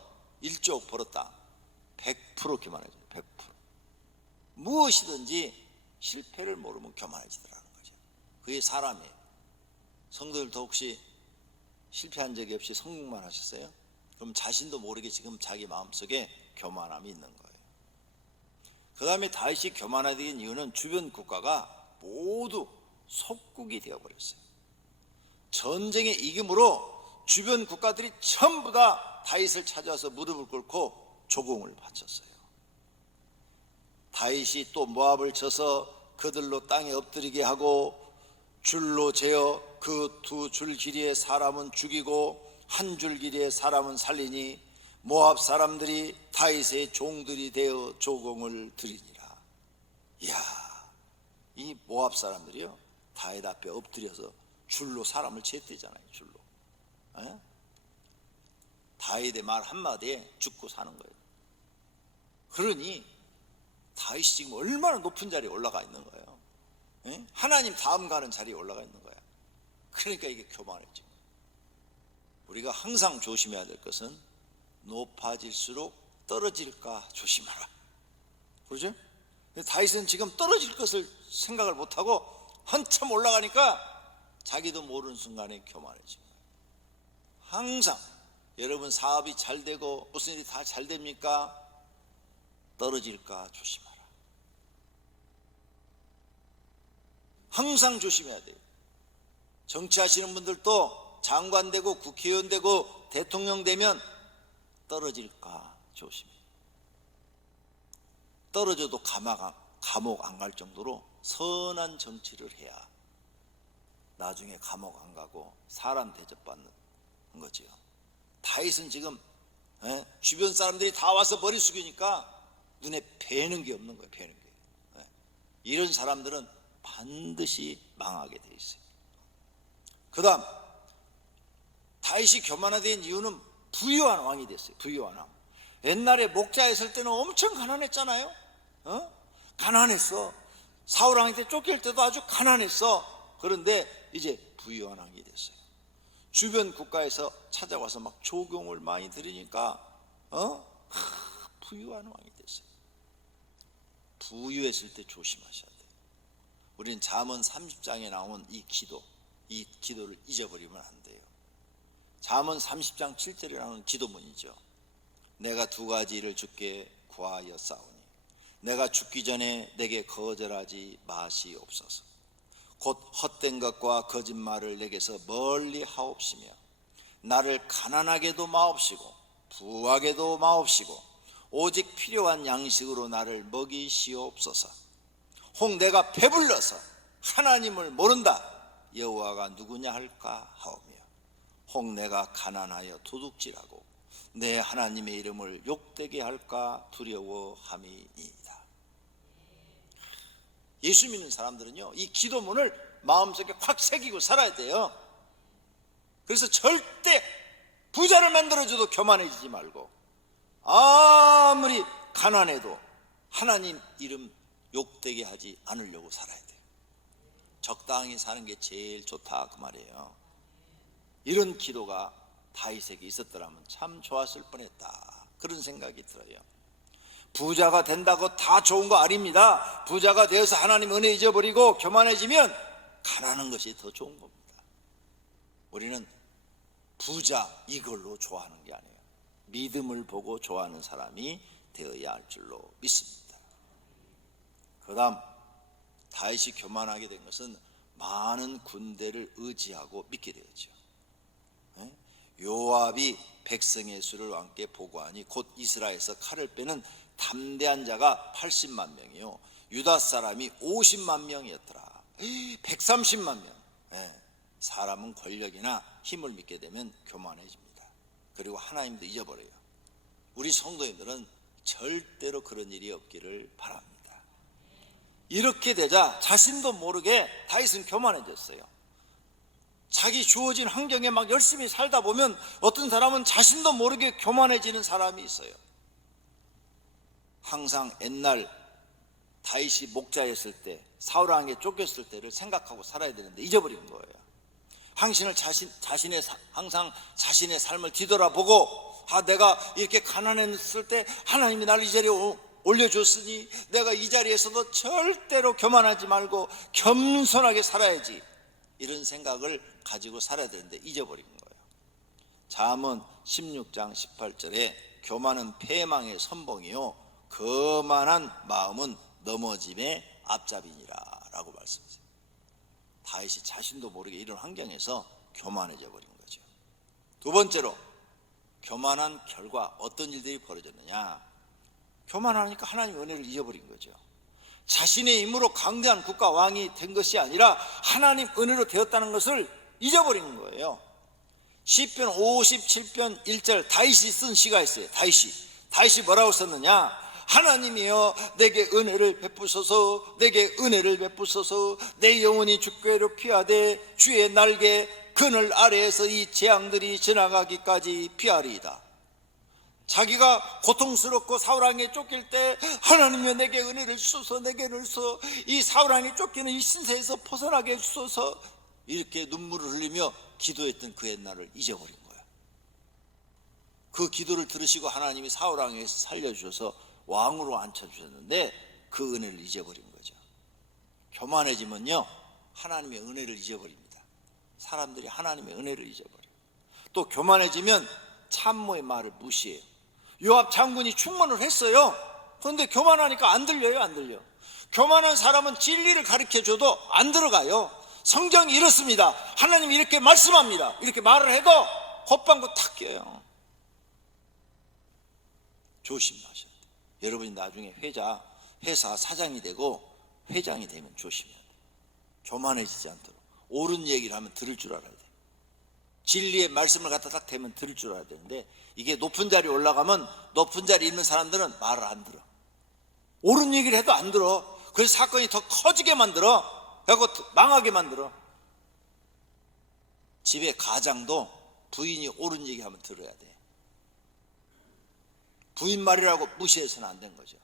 1조 벌었다. 100% 교만해져요. 100%. 무엇이든지 실패를 모르면 교만해지더라는 거죠. 그게 사람이에요. 성도들도 혹시 실패한 적이 없이 성공만 하셨어요? 그럼 자신도 모르게 지금 자기 마음속에 교만함이 있는 거예요. 그 다음에 다윗이 교만해진 이유는 주변 국가가 모두 속국이 되어버렸어요. 전쟁에 이김으로 주변 국가들이 전부 다 다윗을 찾아와서 무릎을 꿇고 조공을 바쳤어요. 다윗이 또 모압을 쳐서 그들로 땅에 엎드리게 하고 줄로 재어 그 두 줄 길이의 사람은 죽이고 한 줄 길이의 사람은 살리니 모압 사람들이 다윗의 종들이 되어 조공을 드리니라. 이야, 이 모압 사람들이요 다윗 앞에 엎드려서 줄로 사람을 쟀대잖아요. 줄로. 다윗의 말 한마디에 죽고 사는 거예요. 그러니 다윗이 지금 얼마나 높은 자리에 올라가 있는 거예요. 예? 하나님 다음 가는 자리에 올라가 있는 거야. 그러니까 이게 교만해진 거예요. 우리가 항상 조심해야 될 것은 높아질수록 떨어질까 조심하라. 그러죠? 다윗은 지금 떨어질 것을 생각을 못하고 한참 올라가니까 자기도 모르는 순간에 교만해진 거예요. 항상 여러분 사업이 잘 되고 무슨 일이 다 잘 됩니까? 떨어질까 조심하라. 항상 조심해야 돼요. 정치하시는 분들도 장관 되고 국회의원 되고 대통령 되면 떨어질까 조심해. 떨어져도 감옥 안 갈 정도로 선한 정치를 해야 나중에 감옥 안 가고 사람 대접받는 거지요. 다윗은 지금 주변 사람들이 다 와서 머리 숙이니까 눈에 뵈는 게 없는 거예요. 뵈는 게. 이런 사람들은 반드시 망하게 돼 있어요. 그 다음 다윗이 교만화된 이유는 부유한 왕이 됐어요. 부유한 왕. 옛날에 목자였을 때는 엄청 가난했잖아요. 가난했어. 사울 왕한테 쫓길 때도 아주 가난했어. 그런데 이제 부유한 왕이 됐어요. 주변 국가에서 찾아와서 막 조공을 많이 드리니까 부유한 왕이 됐어요. 부유했을 때 조심하셔야 돼요. 우리는 잠언 30장에 나온 이 기도를 잊어버리면 안 돼요. 잠언 30장 7절에 나오는 기도문이죠. 내가 두 가지를 주께 구하여 싸우니 내가 죽기 전에 내게 거절하지 마시옵소서. 곧 헛된 것과 거짓말을 내게서 멀리 하옵시며 나를 가난하게도 마옵시고 부하게도 마옵시고 오직 필요한 양식으로 나를 먹이시옵소서. 혹 내가 배불러서 하나님을 모른다 여호와가 누구냐 할까 하오며 혹 내가 가난하여 도둑질하고 내 하나님의 이름을 욕되게 할까 두려워함이니이다. 예수 믿는 사람들은요 이 기도문을 마음속에 확 새기고 살아야 돼요. 그래서 절대 부자를 만들어줘도 교만해지지 말고 아무리 가난해도 하나님 이름 욕되게 하지 않으려고 살아야 돼요. 적당히 사는 게 제일 좋다 그 말이에요. 이런 기도가 다윗에게 있었더라면 참 좋았을 뻔했다 그런 생각이 들어요. 부자가 된다고 다 좋은 거 아닙니다. 부자가 되어서 하나님 은혜 잊어버리고 교만해지면 가난한 것이 더 좋은 겁니다. 우리는 부자 이걸로 좋아하는 게 아니에요. 믿음을 보고 좋아하는 사람이 되어야 할 줄로 믿습니다. 그 다음 다윗이 교만하게 된 것은 많은 군대를 의지하고 믿게 되었죠. 요압이 백성의 수를 왕께 보고하니 곧 이스라엘에서 칼을 빼는 담대한 자가 80만 명이요 유다 사람이 50만 명이었더라. 130만 명. 사람은 권력이나 힘을 믿게 되면 교만해집니다. 그리고 하나님도 잊어버려요. 우리 성도님들은 절대로 그런 일이 없기를 바랍니다. 이렇게 되자 자신도 모르게 다윗은 교만해졌어요. 자기 주어진 환경에 막 열심히 살다 보면 어떤 사람은 자신도 모르게 교만해지는 사람이 있어요. 항상 옛날 다윗이 목자였을 때 사울 왕에게 쫓겼을 때를 생각하고 살아야 되는데 잊어버린 거예요. 항상 자신의 삶을 뒤돌아보고 내가 이렇게 가난했을 때 하나님이 나를 이 자리에 올려줬으니 내가 이 자리에서도 절대로 교만하지 말고 겸손하게 살아야지 이런 생각을 가지고 살아야 되는데 잊어버린 거예요. 잠언 16장 18절에 교만은 패망의 선봉이요 거만한 마음은 넘어짐의 앞잡이니라 라고 말씀하세요. 다윗이 자신도 모르게 이런 환경에서 교만해져 버린 거죠. 두 번째로 교만한 결과 어떤 일들이 벌어졌느냐. 교만하니까 하나님의 은혜를 잊어버린 거죠. 자신의 힘으로 강대한 국가 왕이 된 것이 아니라 하나님 은혜로 되었다는 것을 잊어버리는 거예요. 시편 57편 1절 다윗이 쓴 시가 있어요. 다윗이 뭐라고 썼느냐. 하나님이여 내게 은혜를 베푸소서 내게 은혜를 베푸소서 내 영혼이 주께로 피하되 주의 날개 그늘 아래에서 이 재앙들이 지나가기까지 피하리이다. 자기가 고통스럽고 사울왕에 쫓길 때 하나님이여 내게 은혜를 주소서, 내게 은혜를 주소서, 이 사울왕에 쫓기는 이 신세에서 벗어나게 해주소서, 이렇게 눈물을 흘리며 기도했던 그 옛날을 잊어버린 거야. 그 기도를 들으시고 하나님이 사울왕에서 살려주셔서 왕으로 앉혀주셨는데 그 은혜를 잊어버린 거죠. 교만해지면요 하나님의 은혜를 잊어버립니다. 사람들이 하나님의 은혜를 잊어버려요. 또 교만해지면 참모의 말을 무시해요. 요압 장군이 충원을 했어요. 그런데 교만하니까 안 들려요. 안 들려. 교만한 사람은 진리를 가르쳐줘도 안 들어가요. 성경이 이렇습니다. 하나님이 이렇게 말씀합니다. 이렇게 말을 해도 곧방구 탁 껴요. 조심하셔야 돼요. 여러분이 나중에 회사 사장이 되고 회장이 되면 조심해야 돼요. 교만해지지 않도록 옳은 얘기를 하면 들을 줄 알아야 돼요. 진리의 말씀을 갖다 딱 대면 들을 줄 알아야 되는데, 이게 높은 자리에 올라가면 높은 자리에 있는 사람들은 말을 안 들어. 옳은 얘기를 해도 안 들어. 그래서 사건이 더 커지게 만들어. 그리고 망하게 만들어. 집에 가장도 부인이 옳은 얘기하면 들어야 돼. 부인 말이라고 무시해서는 안 된 거죠.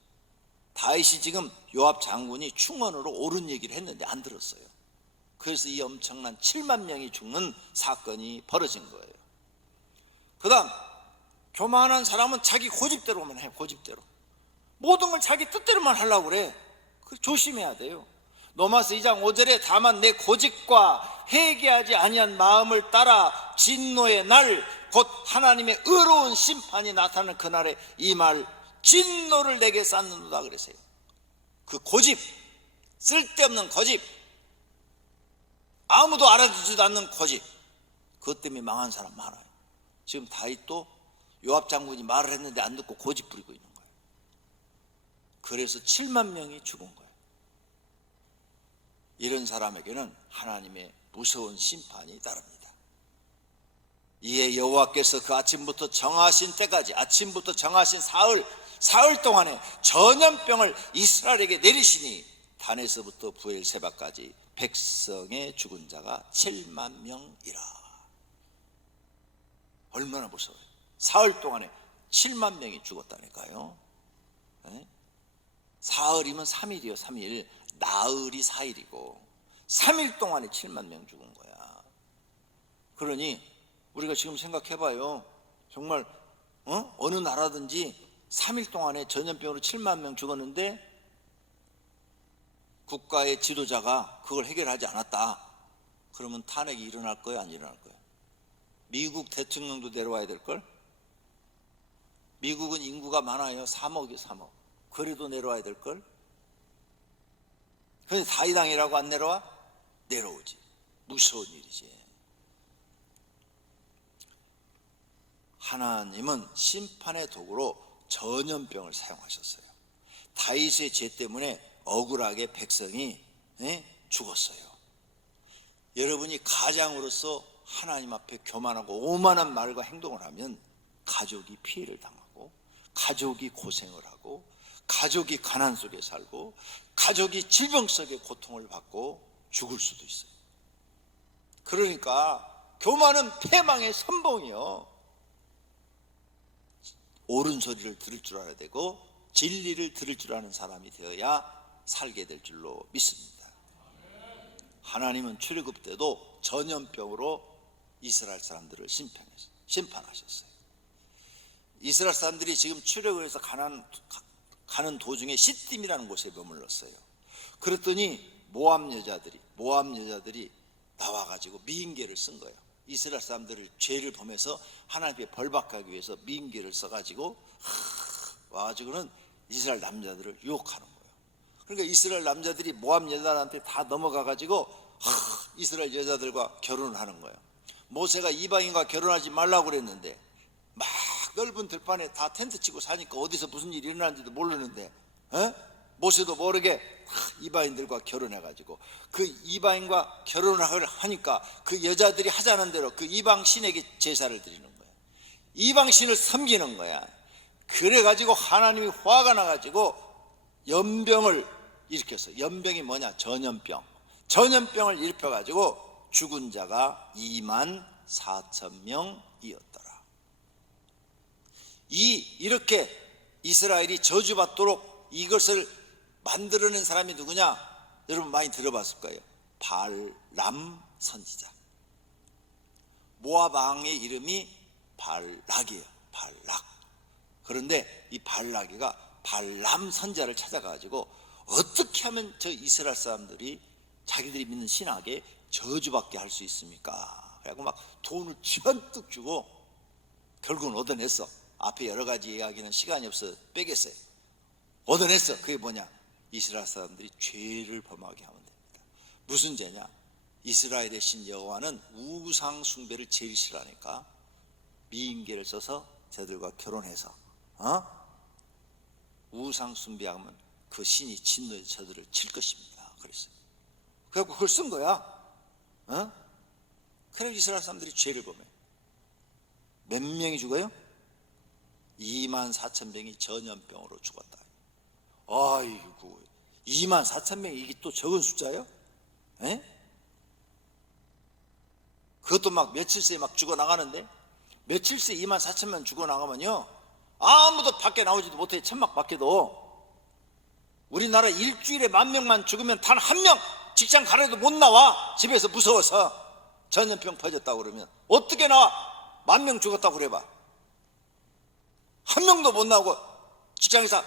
다윗이 지금 요압 장군이 충원으로 옳은 얘기를 했는데 안 들었어요. 그래서 이 엄청난 7만 명이 죽는 사건이 벌어진 거예요. 그 다음, 교만한 사람은 자기 고집대로만 해. 고집대로 모든 걸 자기 뜻대로만 하려고 그래. 조심해야 돼요. 로마서 2장 5절에 다만 내 고집과 회개하지 아니한 마음을 따라 진노의 날 곧 하나님의 의로운 심판이 나타나는 그날에 이 말 진노를 내게 쌓는다 그랬어요. 그 고집, 쓸데없는 고집, 아무도 알아주지도 않는 고집, 그것 때문에 망한 사람 많아요. 지금 다윗도 요압 장군이 말을 했는데 안 듣고 고집 부리고 있는 거예요. 그래서 7만 명이 죽은 거예요. 이런 사람에게는 하나님의 무서운 심판이 따릅니다. 이에 여호와께서 그 아침부터 정하신 때까지, 아침부터 정하신 사흘 동안에 전염병을 이스라엘에게 내리시니 단에서부터 부엘세바까지 백성의 죽은 자가 7만 명이라. 얼마나 무서워요. 사흘 동안에 7만 명이 죽었다니까요. 네? 사흘이면 3일이요. 3일. 나흘이 4일이고 3일 동안에 7만 명 죽은 거야. 그러니 우리가 지금 생각해봐요. 정말 어느 나라든지 3일 동안에 전염병으로 7만 명 죽었는데 국가의 지도자가 그걸 해결하지 않았다. 그러면 탄핵이 일어날 거야, 안 일어날 거야? 미국 대통령도 내려와야 될걸? 미국은 인구가 많아요. 3억이요, 3억. 그래도 내려와야 될걸? 그런데 다이당이라고 안 내려와? 내려오지. 무서운 일이지. 하나님은 심판의 도구로 전염병을 사용하셨어요. 다윗의 죄 때문에 억울하게 백성이 죽었어요. 여러분이 가장으로서 하나님 앞에 교만하고 오만한 말과 행동을 하면 가족이 피해를 당하고, 가족이 고생을 하고, 가족이 가난 속에 살고, 가족이 질병 속에 고통을 받고 죽을 수도 있어요. 그러니까 교만은 패망의 선봉이요. 옳은 소리를 들을 줄 알아야 되고 진리를 들을 줄 아는 사람이 되어야 살게 될 줄로 믿습니다. 하나님은 출애굽 때도 전염병으로 이스라엘 사람들을 심판하셨어요. 이스라엘 사람들이 지금 출애굽에서 가는 도중에 시딤이라는 곳에 머물렀어요. 그랬더니 모압 여자들이 나와가지고 미인계를 쓴 거예요. 이스라엘 사람들을 죄를 범해서 하나님께 벌받게 위해서 미인계를 써가지고 와가지고는 이스라엘 남자들을 유혹하는 거예요. 그러니까 이스라엘 남자들이 모압 여자들한테 다 넘어가가지고 이스라엘 여자들과 결혼을 하는 거예요. 모세가 이방인과 결혼하지 말라고 그랬는데 막 넓은 들판에 다 텐트 치고 사니까 어디서 무슨 일이 일어나는지도 모르는데 모세도 모르게 이방인들과 결혼해가지고 그 이방인과 결혼을 하니까 그 여자들이 하자는 대로 그 이방 신에게 제사를 드리는 거야. 이방 신을 섬기는 거야. 그래가지고 하나님이 화가 나가지고 연병을 일으켰어요. 연병이 뭐냐? 전염병을 일으켜가지고 죽은 자가 24,000명이었더라. 이렇게 이스라엘이 저주받도록 이것을 만들어낸 사람이 누구냐? 여러분 많이 들어봤을 거예요. 발람 선지자. 모압 왕의 이름이 발락이에요. 발락. 그런데 이 발락이가 발람 선지자를 찾아가지고 어떻게 하면 저 이스라엘 사람들이 자기들이 믿는 신학에 저주받게 할 수 있습니까? 그래갖고 막 돈을 잔뜩 주고 결국은 얻어냈어. 앞에 여러 가지 이야기는 시간이 없어서 빼겠어요. 얻어냈어. 그게 뭐냐? 이스라엘 사람들이 죄를 범하게 하면 됩니다. 무슨 죄냐? 이스라엘의 신 여호와는 우상 숭배를 제일 싫어하니까 미인계를 써서 저들과 결혼해서 우상 숭배하면 그 신이 진노에 저들을 칠 것입니다. 그랬어요. 그래갖고 그걸 쓴 거야. 그래 이스라엘 사람들이 죄를 범해. 몇 명이 죽어요? 24,000명이 전염병으로 죽었다. 아이고, 24,000명이 이게 또 적은 숫자예요? 에? 그것도 막 며칠 새에 막 죽어나가는데, 며칠 새에 24,000명 죽어나가면요 아무도 밖에 나오지도 못해. 천막 밖에도. 우리나라 일주일에 10,000명만 죽으면 단 한 명 직장 가려도 못 나와. 집에서 무서워서. 전염병 퍼졌다고 그러면 어떻게 나와? 10,000명 죽었다고 그래봐. 한 명도 못 나오고 직장에서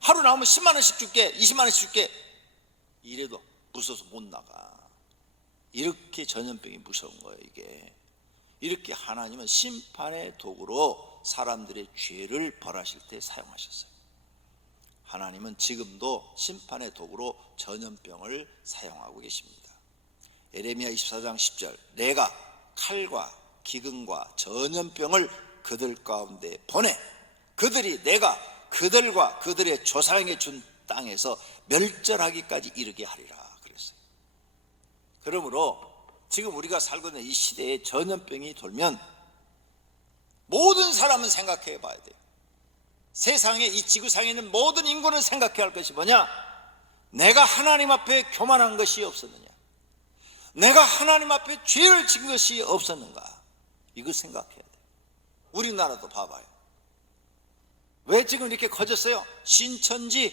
하루 나오면 10만 원씩 줄게, 20만 원씩 줄게 이래도 무서워서 못 나가. 이렇게 전염병이 무서운 거예요. 이게 이렇게 하나님은 심판의 도구로 사람들의 죄를 벌하실 때 사용하셨어요. 하나님은 지금도 심판의 도구로 전염병을 사용하고 계십니다. 예레미야 24장 10절 내가 칼과 기근과 전염병을 그들 가운데 보내 그들이 내가 그들과 그들의 조상에게 준 땅에서 멸절하기까지 이르게 하리라 그랬어요. 그러므로 지금 우리가 살고 있는 이 시대에 전염병이 돌면 모든 사람은 생각해 봐야 돼요. 세상에 이 지구상에 있는 모든 인구는 생각해야 할 것이 뭐냐? 내가 하나님 앞에 교만한 것이 없었느냐? 내가 하나님 앞에 죄를 지은 것이 없었는가? 이거 생각해야 돼요. 우리나라도 봐봐요. 왜 지금 이렇게 커졌어요? 신천지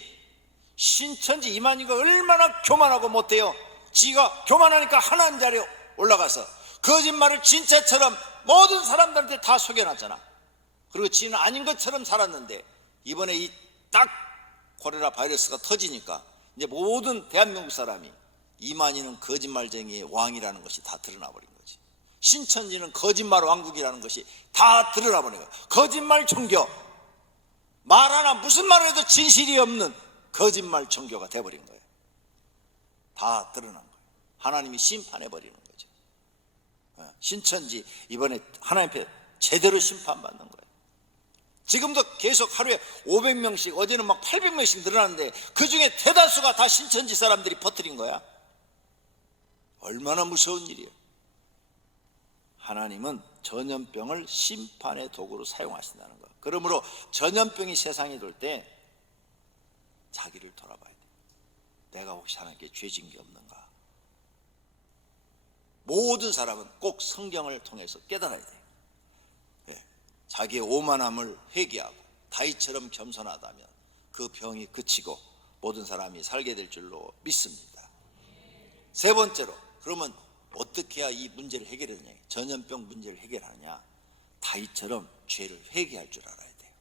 이만희가 얼마나 교만하고 못해요. 지가 교만하니까 하나님 자리에 올라가서 거짓말을 진짜처럼 모든 사람들한테 다 속여놨잖아. 그리고 지는 아닌 것처럼 살았는데 이번에 이 딱 코로나 바이러스가 터지니까 이제 모든 대한민국 사람이 이만희는 거짓말쟁이의 왕이라는 것이 다 드러나 버린 거지. 신천지는 거짓말 왕국이라는 것이 다 드러나 버린 거야. 거짓말 종교, 말 하나 무슨 말을 해도 진실이 없는 거짓말 종교가 돼버린 거예요. 다 드러난 거예요. 하나님이 심판해 버리는 거죠. 신천지 이번에 하나님 앞에 제대로 심판받는 거예요. 지금도 계속 하루에 500명씩, 어제는 막 800명씩 늘어나는데 그 중에 대다수가 다 신천지 사람들이 퍼뜨린 거야. 얼마나 무서운 일이에요. 하나님은 전염병을 심판의 도구로 사용하신다는 거. 그러므로 전염병이 세상에 돌 때 자기를 돌아봐야 돼. 내가 혹시 하나님께 죄진 게 없는가? 모든 사람은 꼭 성경을 통해서 깨달아야 돼요. 자기의 오만함을 회개하고 다윗처럼 겸손하다면 그 병이 그치고 모든 사람이 살게 될 줄로 믿습니다. 세 번째로, 그러면 어떻게 해야 이 문제를 해결하느냐? 전염병 문제를 해결하느냐? 다윗처럼 죄를 회개할 줄 알아야 돼요.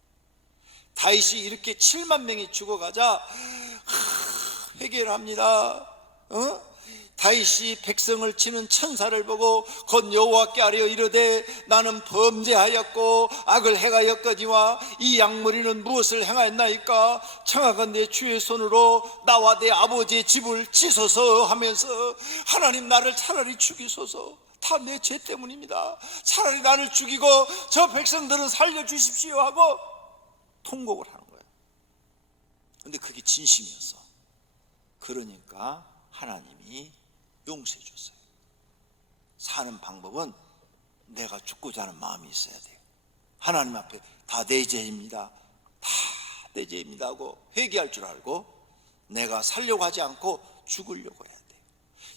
다윗이 이렇게 7만 명이 죽어가자 회개를 합니다. 다윗이 백성을 치는 천사를 보고 곧 여호와께 아뢰어 이르되 나는 범죄하였고 악을 행하였거니와 이 양머리는 무엇을 행하였나이까? 청하건대 주의 손으로 나와 내 아버지의 집을 치소서 하면서 하나님 나를 차라리 죽이소서. 다 내 죄 때문입니다. 차라리 나를 죽이고 저 백성들은 살려주십시오 하고 통곡을 하는 거예요. 근데 그게 진심이었어. 그러니까 하나님이 용서해 줬어요. 사는 방법은 내가 죽고자 하는 마음이 있어야 돼요. 하나님 앞에 다 내 죄입니다. 다 내 죄입니다 하고 회개할 줄 알고 내가 살려고 하지 않고 죽으려고 해야 돼요.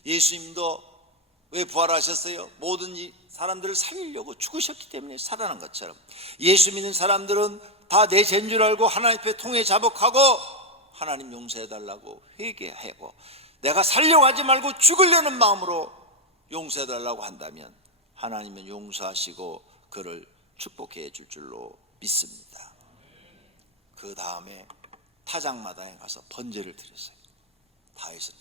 예수님도 왜 부활하셨어요? 모든 사람들을 살리려고 죽으셨기 때문에 살아난 것처럼 예수 믿는 사람들은 다 내 죄인 줄 알고 하나님 앞에 통회 자복하고 하나님 용서해달라고 회개하고 내가 살려고 하지 말고 죽으려는 마음으로 용서해달라고 한다면 하나님은 용서하시고 그를 축복해 줄 줄로 믿습니다. 그 다음에 타작마당에 가서 번제를 드렸어요. 다윗은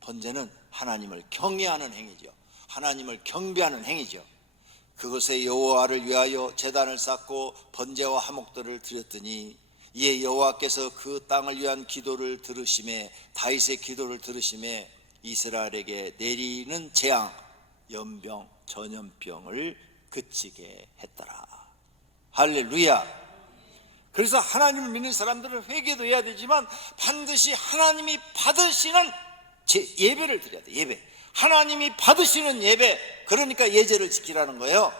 번제는 하나님을 경외하는 행위죠. 하나님을 경배하는 행위죠. 그것에 여호와를 위하여 제단을 쌓고 번제와 화목들을 드렸더니 이에 여호와께서 그 땅을 위한 기도를 들으심에 다윗의 기도를 들으심에 이스라엘에게 내리는 재앙 연병 전염병을 그치게 했더라. 할렐루야. 그래서 하나님을 믿는 사람들은 회개도 해야 되지만 반드시 하나님이 받으시는 예배를 드려야 돼. 예배. 하나님이 받으시는 예배, 그러니까 예제를 지키라는 거예요.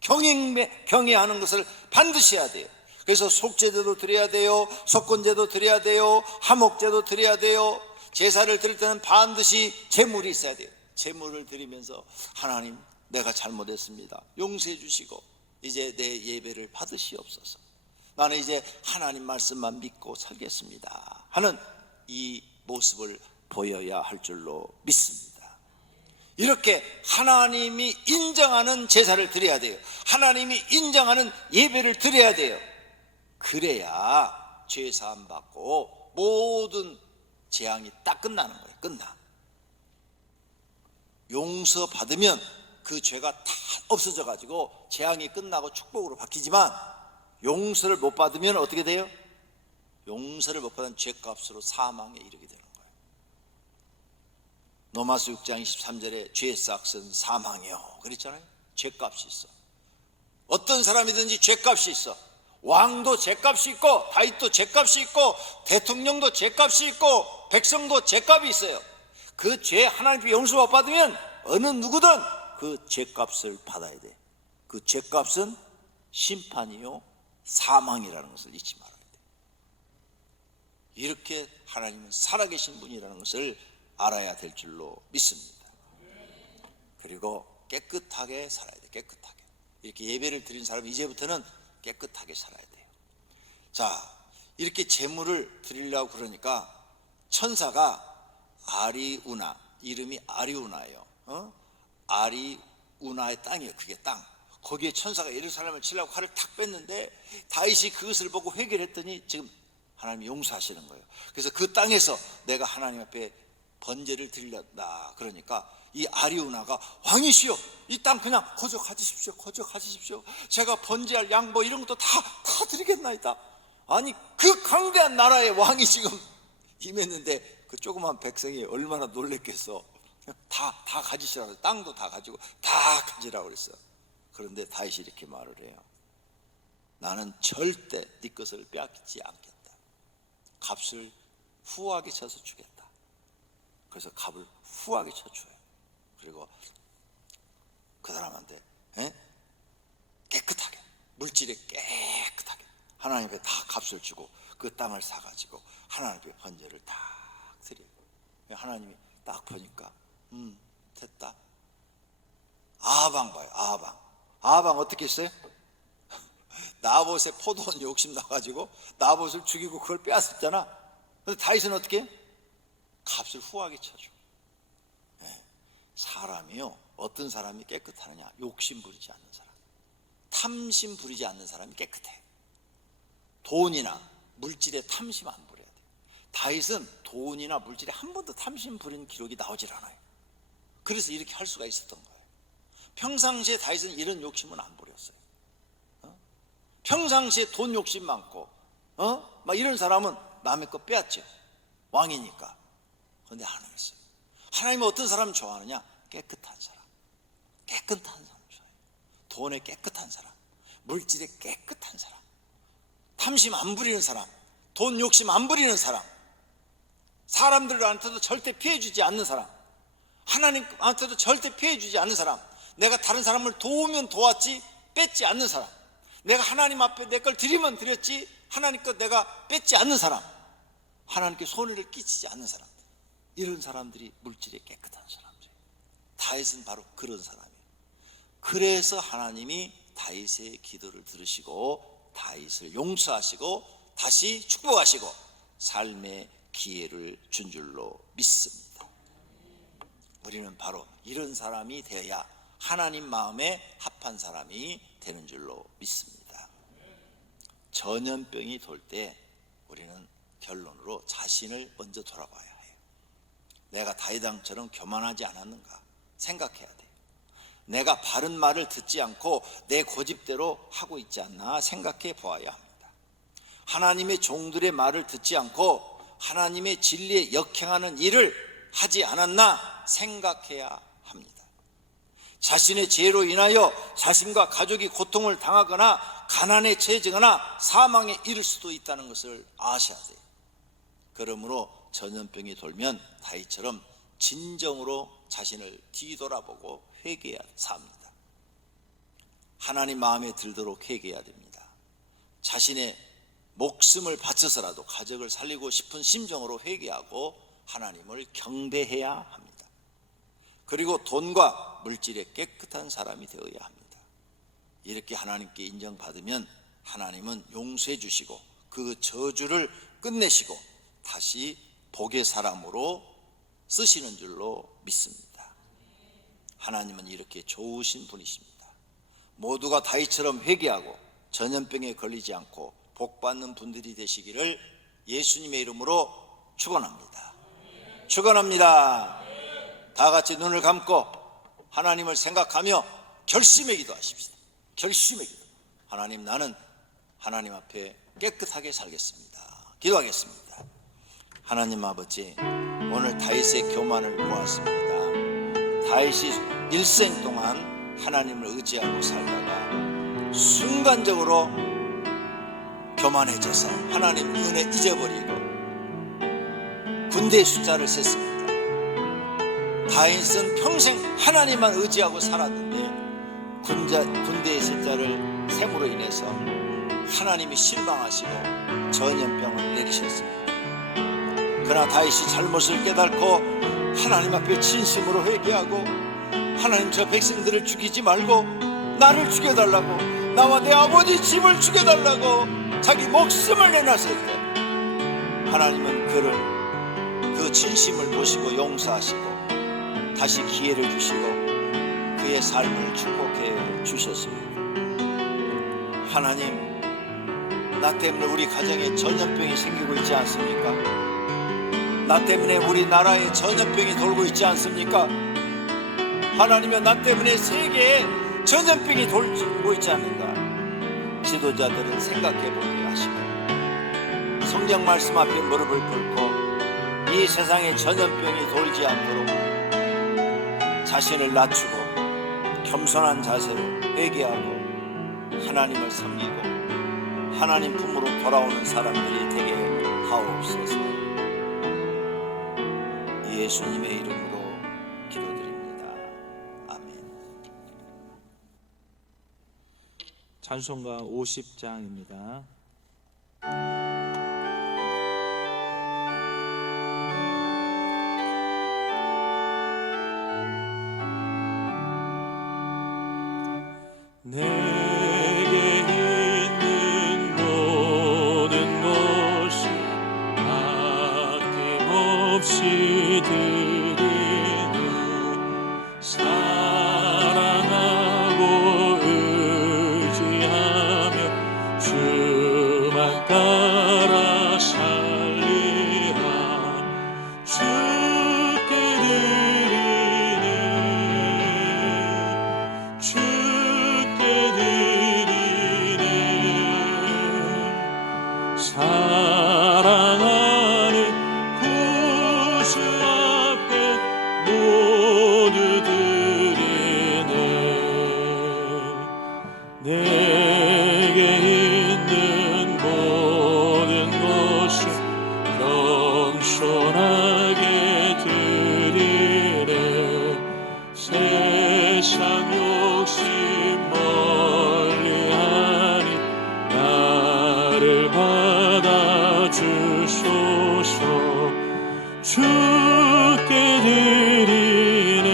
경외하는 것을 반드시 해야 돼요. 그래서 속죄제도 드려야 돼요. 속건제도 드려야 돼요. 화목제도 드려야 돼요. 제사를 드릴 때는 반드시 제물이 있어야 돼요. 제물을 드리면서 하나님, 내가 잘못했습니다. 용서해 주시고 이제 내 예배를 받으시옵소서. 나는 이제 하나님 말씀만 믿고 살겠습니다 하는 이 모습을 보여야 할 줄로 믿습니다. 이렇게 하나님이 인정하는 제사를 드려야 돼요. 하나님이 인정하는 예배를 드려야 돼요. 그래야 죄 사함 받고 모든 재앙이 딱 끝나는 거예요. 끝나. 용서 받으면 그 죄가 다 없어져 가지고 재앙이 끝나고 축복으로 바뀌지만 용서를 못 받으면 어떻게 돼요? 용서를 못 받은 죄값으로 사망에 이르게 되는 거예요. 로마서 6장 23절에 죄의 싹은 사망이요 그랬잖아요. 죄값이 있어. 어떤 사람이든지 죄값이 있어. 왕도 죄값이 있고 다윗도 죄값이 있고 대통령도 죄값이 있고 백성도 죄값이 있어요. 그 죄 하나님께 용서 못 받으면 어느 누구든 그 죄값을 받아야 돼. 그 죄값은 심판이요 사망이라는 것을 잊지 말아야 돼. 이렇게 하나님은 살아계신 분이라는 것을 알아야 될 줄로 믿습니다. 그리고 깨끗하게 살아야 돼. 깨끗하게. 이렇게 예배를 드린 사람은 이제부터는 깨끗하게 살아야 돼요. 자, 이렇게 제물을 드리려고 그러니까 천사가 아리우나, 이름이 아리우나예요. 아리우나의 땅이에요. 그게 땅. 거기에 천사가 예루살렘을 치려고 칼을 탁 뺐는데 다윗이 그것을 보고 회개를 했더니 지금 하나님이 용서하시는 거예요. 그래서 그 땅에서 내가 하나님 앞에 번제를 드리렸다 그러니까 이 아리우나가 왕이시여 이 땅 그냥 거저 가지십시오. 제가 번제할 양보 이런 것도 다 드리겠나이다. 아니 그 강대한 나라의 왕이 지금 임했는데 그 조그만 백성이 얼마나 놀랬겠어. 다 가지시라고, 땅도 다 가지고 다 가지라고 그랬어. 그런데 다윗이 이렇게 말을 해요. 나는 절대 네 것을 빼앗기지 않겠다. 값을 후하게 쳐서 주겠다. 그래서 값을 후하게 쳐줘요. 그리고 그 사람한테 깨끗하게, 물질에 깨끗하게 하나님 앞에 다 값을 주고 그 땅을 사가지고 하나님 앞에 번제를 다 드려요. 하나님이 딱 보니까 됐다. 아방 봐요. 아방 어떻게 했어요? 나봇의 포도원 욕심 나가지고 나봇을 죽이고 그걸 빼앗았잖아. 근데 다윗은 어떻게 해? 값을 후하게 쳐줘. 사람이요, 어떤 사람이 깨끗하느냐? 욕심 부리지 않는 사람, 탐심 부리지 않는 사람이 깨끗해. 돈이나 물질에 탐심 안 부려야 돼. 다윗은 돈이나 물질에 한 번도 탐심 부린 기록이 나오질 않아요. 그래서 이렇게 할 수가 있었던 거예요. 평상시에 다윗은 이런 욕심은 안 부렸어요. 평상시에 돈 욕심 많고 막 이런 사람은 남의 거 빼앗죠. 왕이니까. 그런데 안 했어요. 하나님은 어떤 사람 좋아하느냐? 깨끗한 사람. 깨끗한 사람 좋아해요. 돈에 깨끗한 사람, 물질에 깨끗한 사람, 탐심 안 부리는 사람, 돈 욕심 안 부리는 사람, 사람들한테도 절대 피해주지 않는 사람, 하나님한테도 절대 피해주지 않는 사람, 내가 다른 사람을 도우면 도왔지 뺏지 않는 사람, 내가 하나님 앞에 내 걸 드리면 드렸지 하나님 것 내가 뺏지 않는 사람, 하나님께 손해를 끼치지 않는 사람, 이런 사람들이 물질에 깨끗한 사람들이에요. 다윗은 바로 그런 사람이에요. 그래서 하나님이 다윗의 기도를 들으시고 다윗을 용서하시고 다시 축복하시고 삶의 기회를 준 줄로 믿습니다. 우리는 바로 이런 사람이 되어야 하나님 마음에 합한 사람이 되는 줄로 믿습니다. 전염병이 돌 때 우리는 결론으로 자신을 먼저 돌아봐야 해요. 내가 다윗왕처럼 교만하지 않았는가 생각해야 돼요. 내가 바른 말을 듣지 않고 내 고집대로 하고 있지 않나 생각해 보아야 합니다. 하나님의 종들의 말을 듣지 않고 하나님의 진리에 역행하는 일을 하지 않았나 생각해야 합니다. 자신의 죄로 인하여 자신과 가족이 고통을 당하거나 가난에 처해지거나 사망에 이를 수도 있다는 것을 아셔야 돼요. 그러므로 전염병이 돌면 다윗처럼 진정으로 자신을 뒤돌아보고 회개해야 합니다. 하나님 마음에 들도록 회개해야 됩니다. 자신의 목숨을 바쳐서라도 가족을 살리고 싶은 심정으로 회개하고 하나님을 경배해야 합니다. 그리고 돈과 물질에 깨끗한 사람이 되어야 합니다. 이렇게 하나님께 인정받으면 하나님은 용서해 주시고 그 저주를 끝내시고 다시 복의 사람으로 쓰시는 줄로 믿습니다. 하나님은 이렇게 좋으신 분이십니다. 모두가 다윗처럼 회개하고 전염병에 걸리지 않고 복받는 분들이 되시기를 예수님의 이름으로 축원합니다. 축원합니다. 다 같이 눈을 감고 하나님을 생각하며 결심의 기도하십시다. 결심의 기도. 하나님, 나는 하나님 앞에 깨끗하게 살겠습니다. 기도하겠습니다. 하나님 아버지, 오늘 다윗의 교만을 보았습니다. 다윗이 일생 동안 하나님을 의지하고 살다가 순간적으로 교만해져서 하나님 은혜 잊어버리고 군대의 숫자를 셌습니다. 다윗은 평생 하나님만 의지하고 살았는데 군대의 숫자를 셈으로 인해서 하나님이 실망하시고 전염병을 내리셨습니다. 그러나 다윗이 잘못을 깨닫고 하나님 앞에 진심으로 회개하고 하나님, 저 백성들을 죽이지 말고 나를 죽여달라고, 나와 내 아버지 집을 죽여달라고 자기 목숨을 내놨을 때 하나님은 그 진심을 보시고 용서하시고 다시 기회를 주시고 그의 삶을 축복해 주셨습니다. 하나님, 나 때문에 우리 가정에 전염병이 생기고 있지 않습니까? 나 때문에 우리 나라에 전염병이 돌고 있지 않습니까? 하나님이여, 나 때문에 세계에 전염병이 돌고 있지 않는가? 지도자들은 생각해보게 하시고 성경 말씀 앞에 무릎을 꿇고 이 세상에 전염병이 돌지 않도록 자신을 낮추고 겸손한 자세로 회개하고 하나님을 섬기고 하나님 품으로 돌아오는 사람들이 되게 하옵소서. 예수님의 이름으로 기도드립니다. 아멘. 찬송가 50장입니다. 내게 있는 모든 것을 아낌없이 드리니 사랑하고 의지하며 주만 따라 살리라. 주께 드리니 사랑하는 구주 앞에 모두 드리네. 내게 있는 모든 것을 겸손하게 드리네. 세상 욕심 멀리하니 나를 받아주소서. 주께 드리네.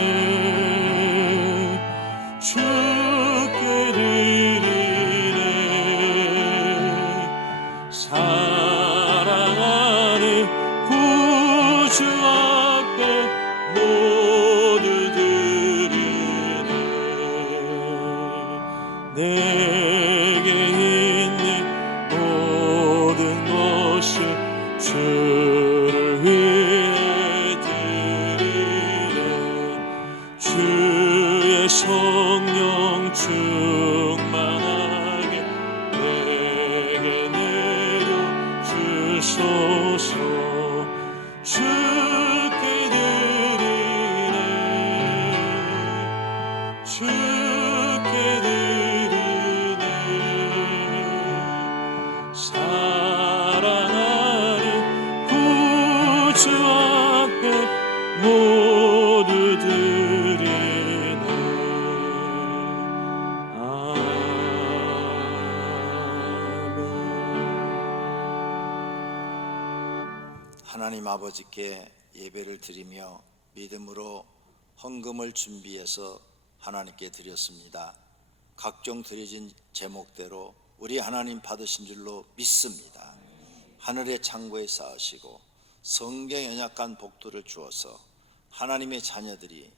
하나님 아버지께 예배를 드리며 믿음으로 헌금을 준비해서 하나님께 드렸습니다. 각종 드려진 제목대로 우리 하나님 받으신 줄로 믿습니다. 하늘의 창고에 쌓으시고 성경 연약한 복들을 주어서 하나님의 자녀들이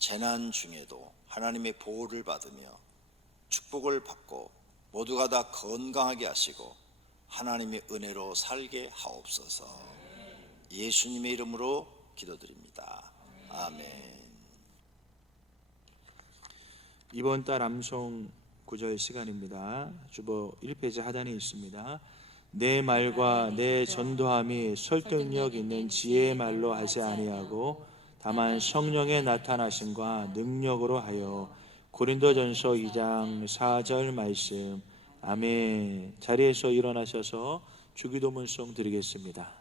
재난 중에도 하나님의 보호를 받으며 축복을 받고 모두가 다 건강하게 하시고 하나님의 은혜로 살게 하옵소서. 예수님의 이름으로 기도드립니다. 아멘. 이번 달 암송 구절 시간입니다. 주보 1페이지 하단에 있습니다. 내 말과 내 전도함이 설득력 있는 지혜의 말로 하지 아니하고 다만 성령의 나타나심과 능력으로 하여. 고린도전서 2장 4절 말씀. 아멘. 자리에서 일어나셔서 주기도문송 드리겠습니다.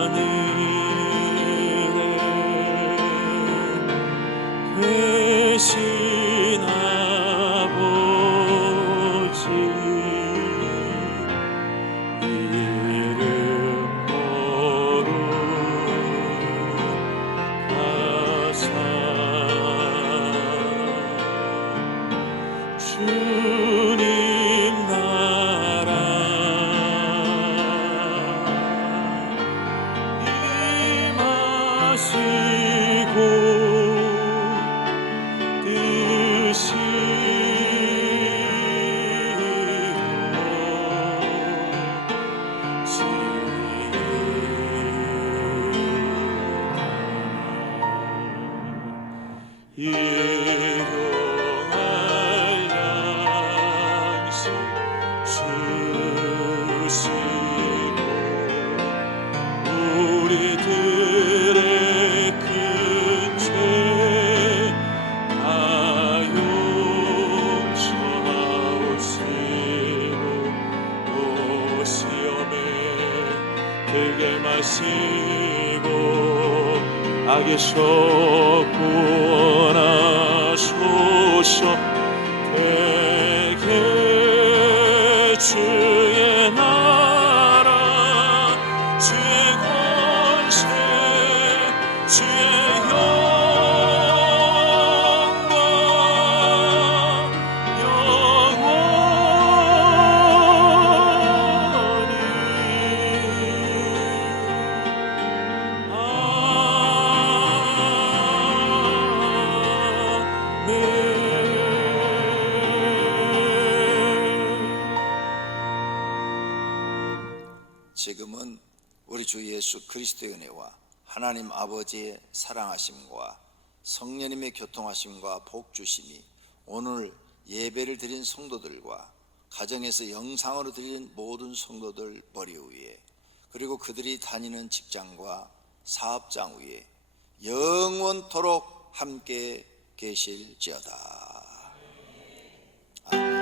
하늘에 계신 아버지 이름 거룩하사 주님 나라 임하시고 뜻이 일용할 양식 주시고 우리들의 큰 죄 다 용서하옵시고 또 시험에 들게 마시고 악에서 구원하소서. 대개 주의 나라 주의 권세 주의 영광 지금은 우리 주 예수 그리스도의 은혜와 하나님 아버지의 사랑하심과 성령님의 교통하심과 복주심이 오늘 예배를 드린 성도들과 가정에서 영상으로 드린 모든 성도들 머리 위에 그리고 그들이 다니는 직장과 사업장 위에 영원토록 함께 계실지어다. 아멘.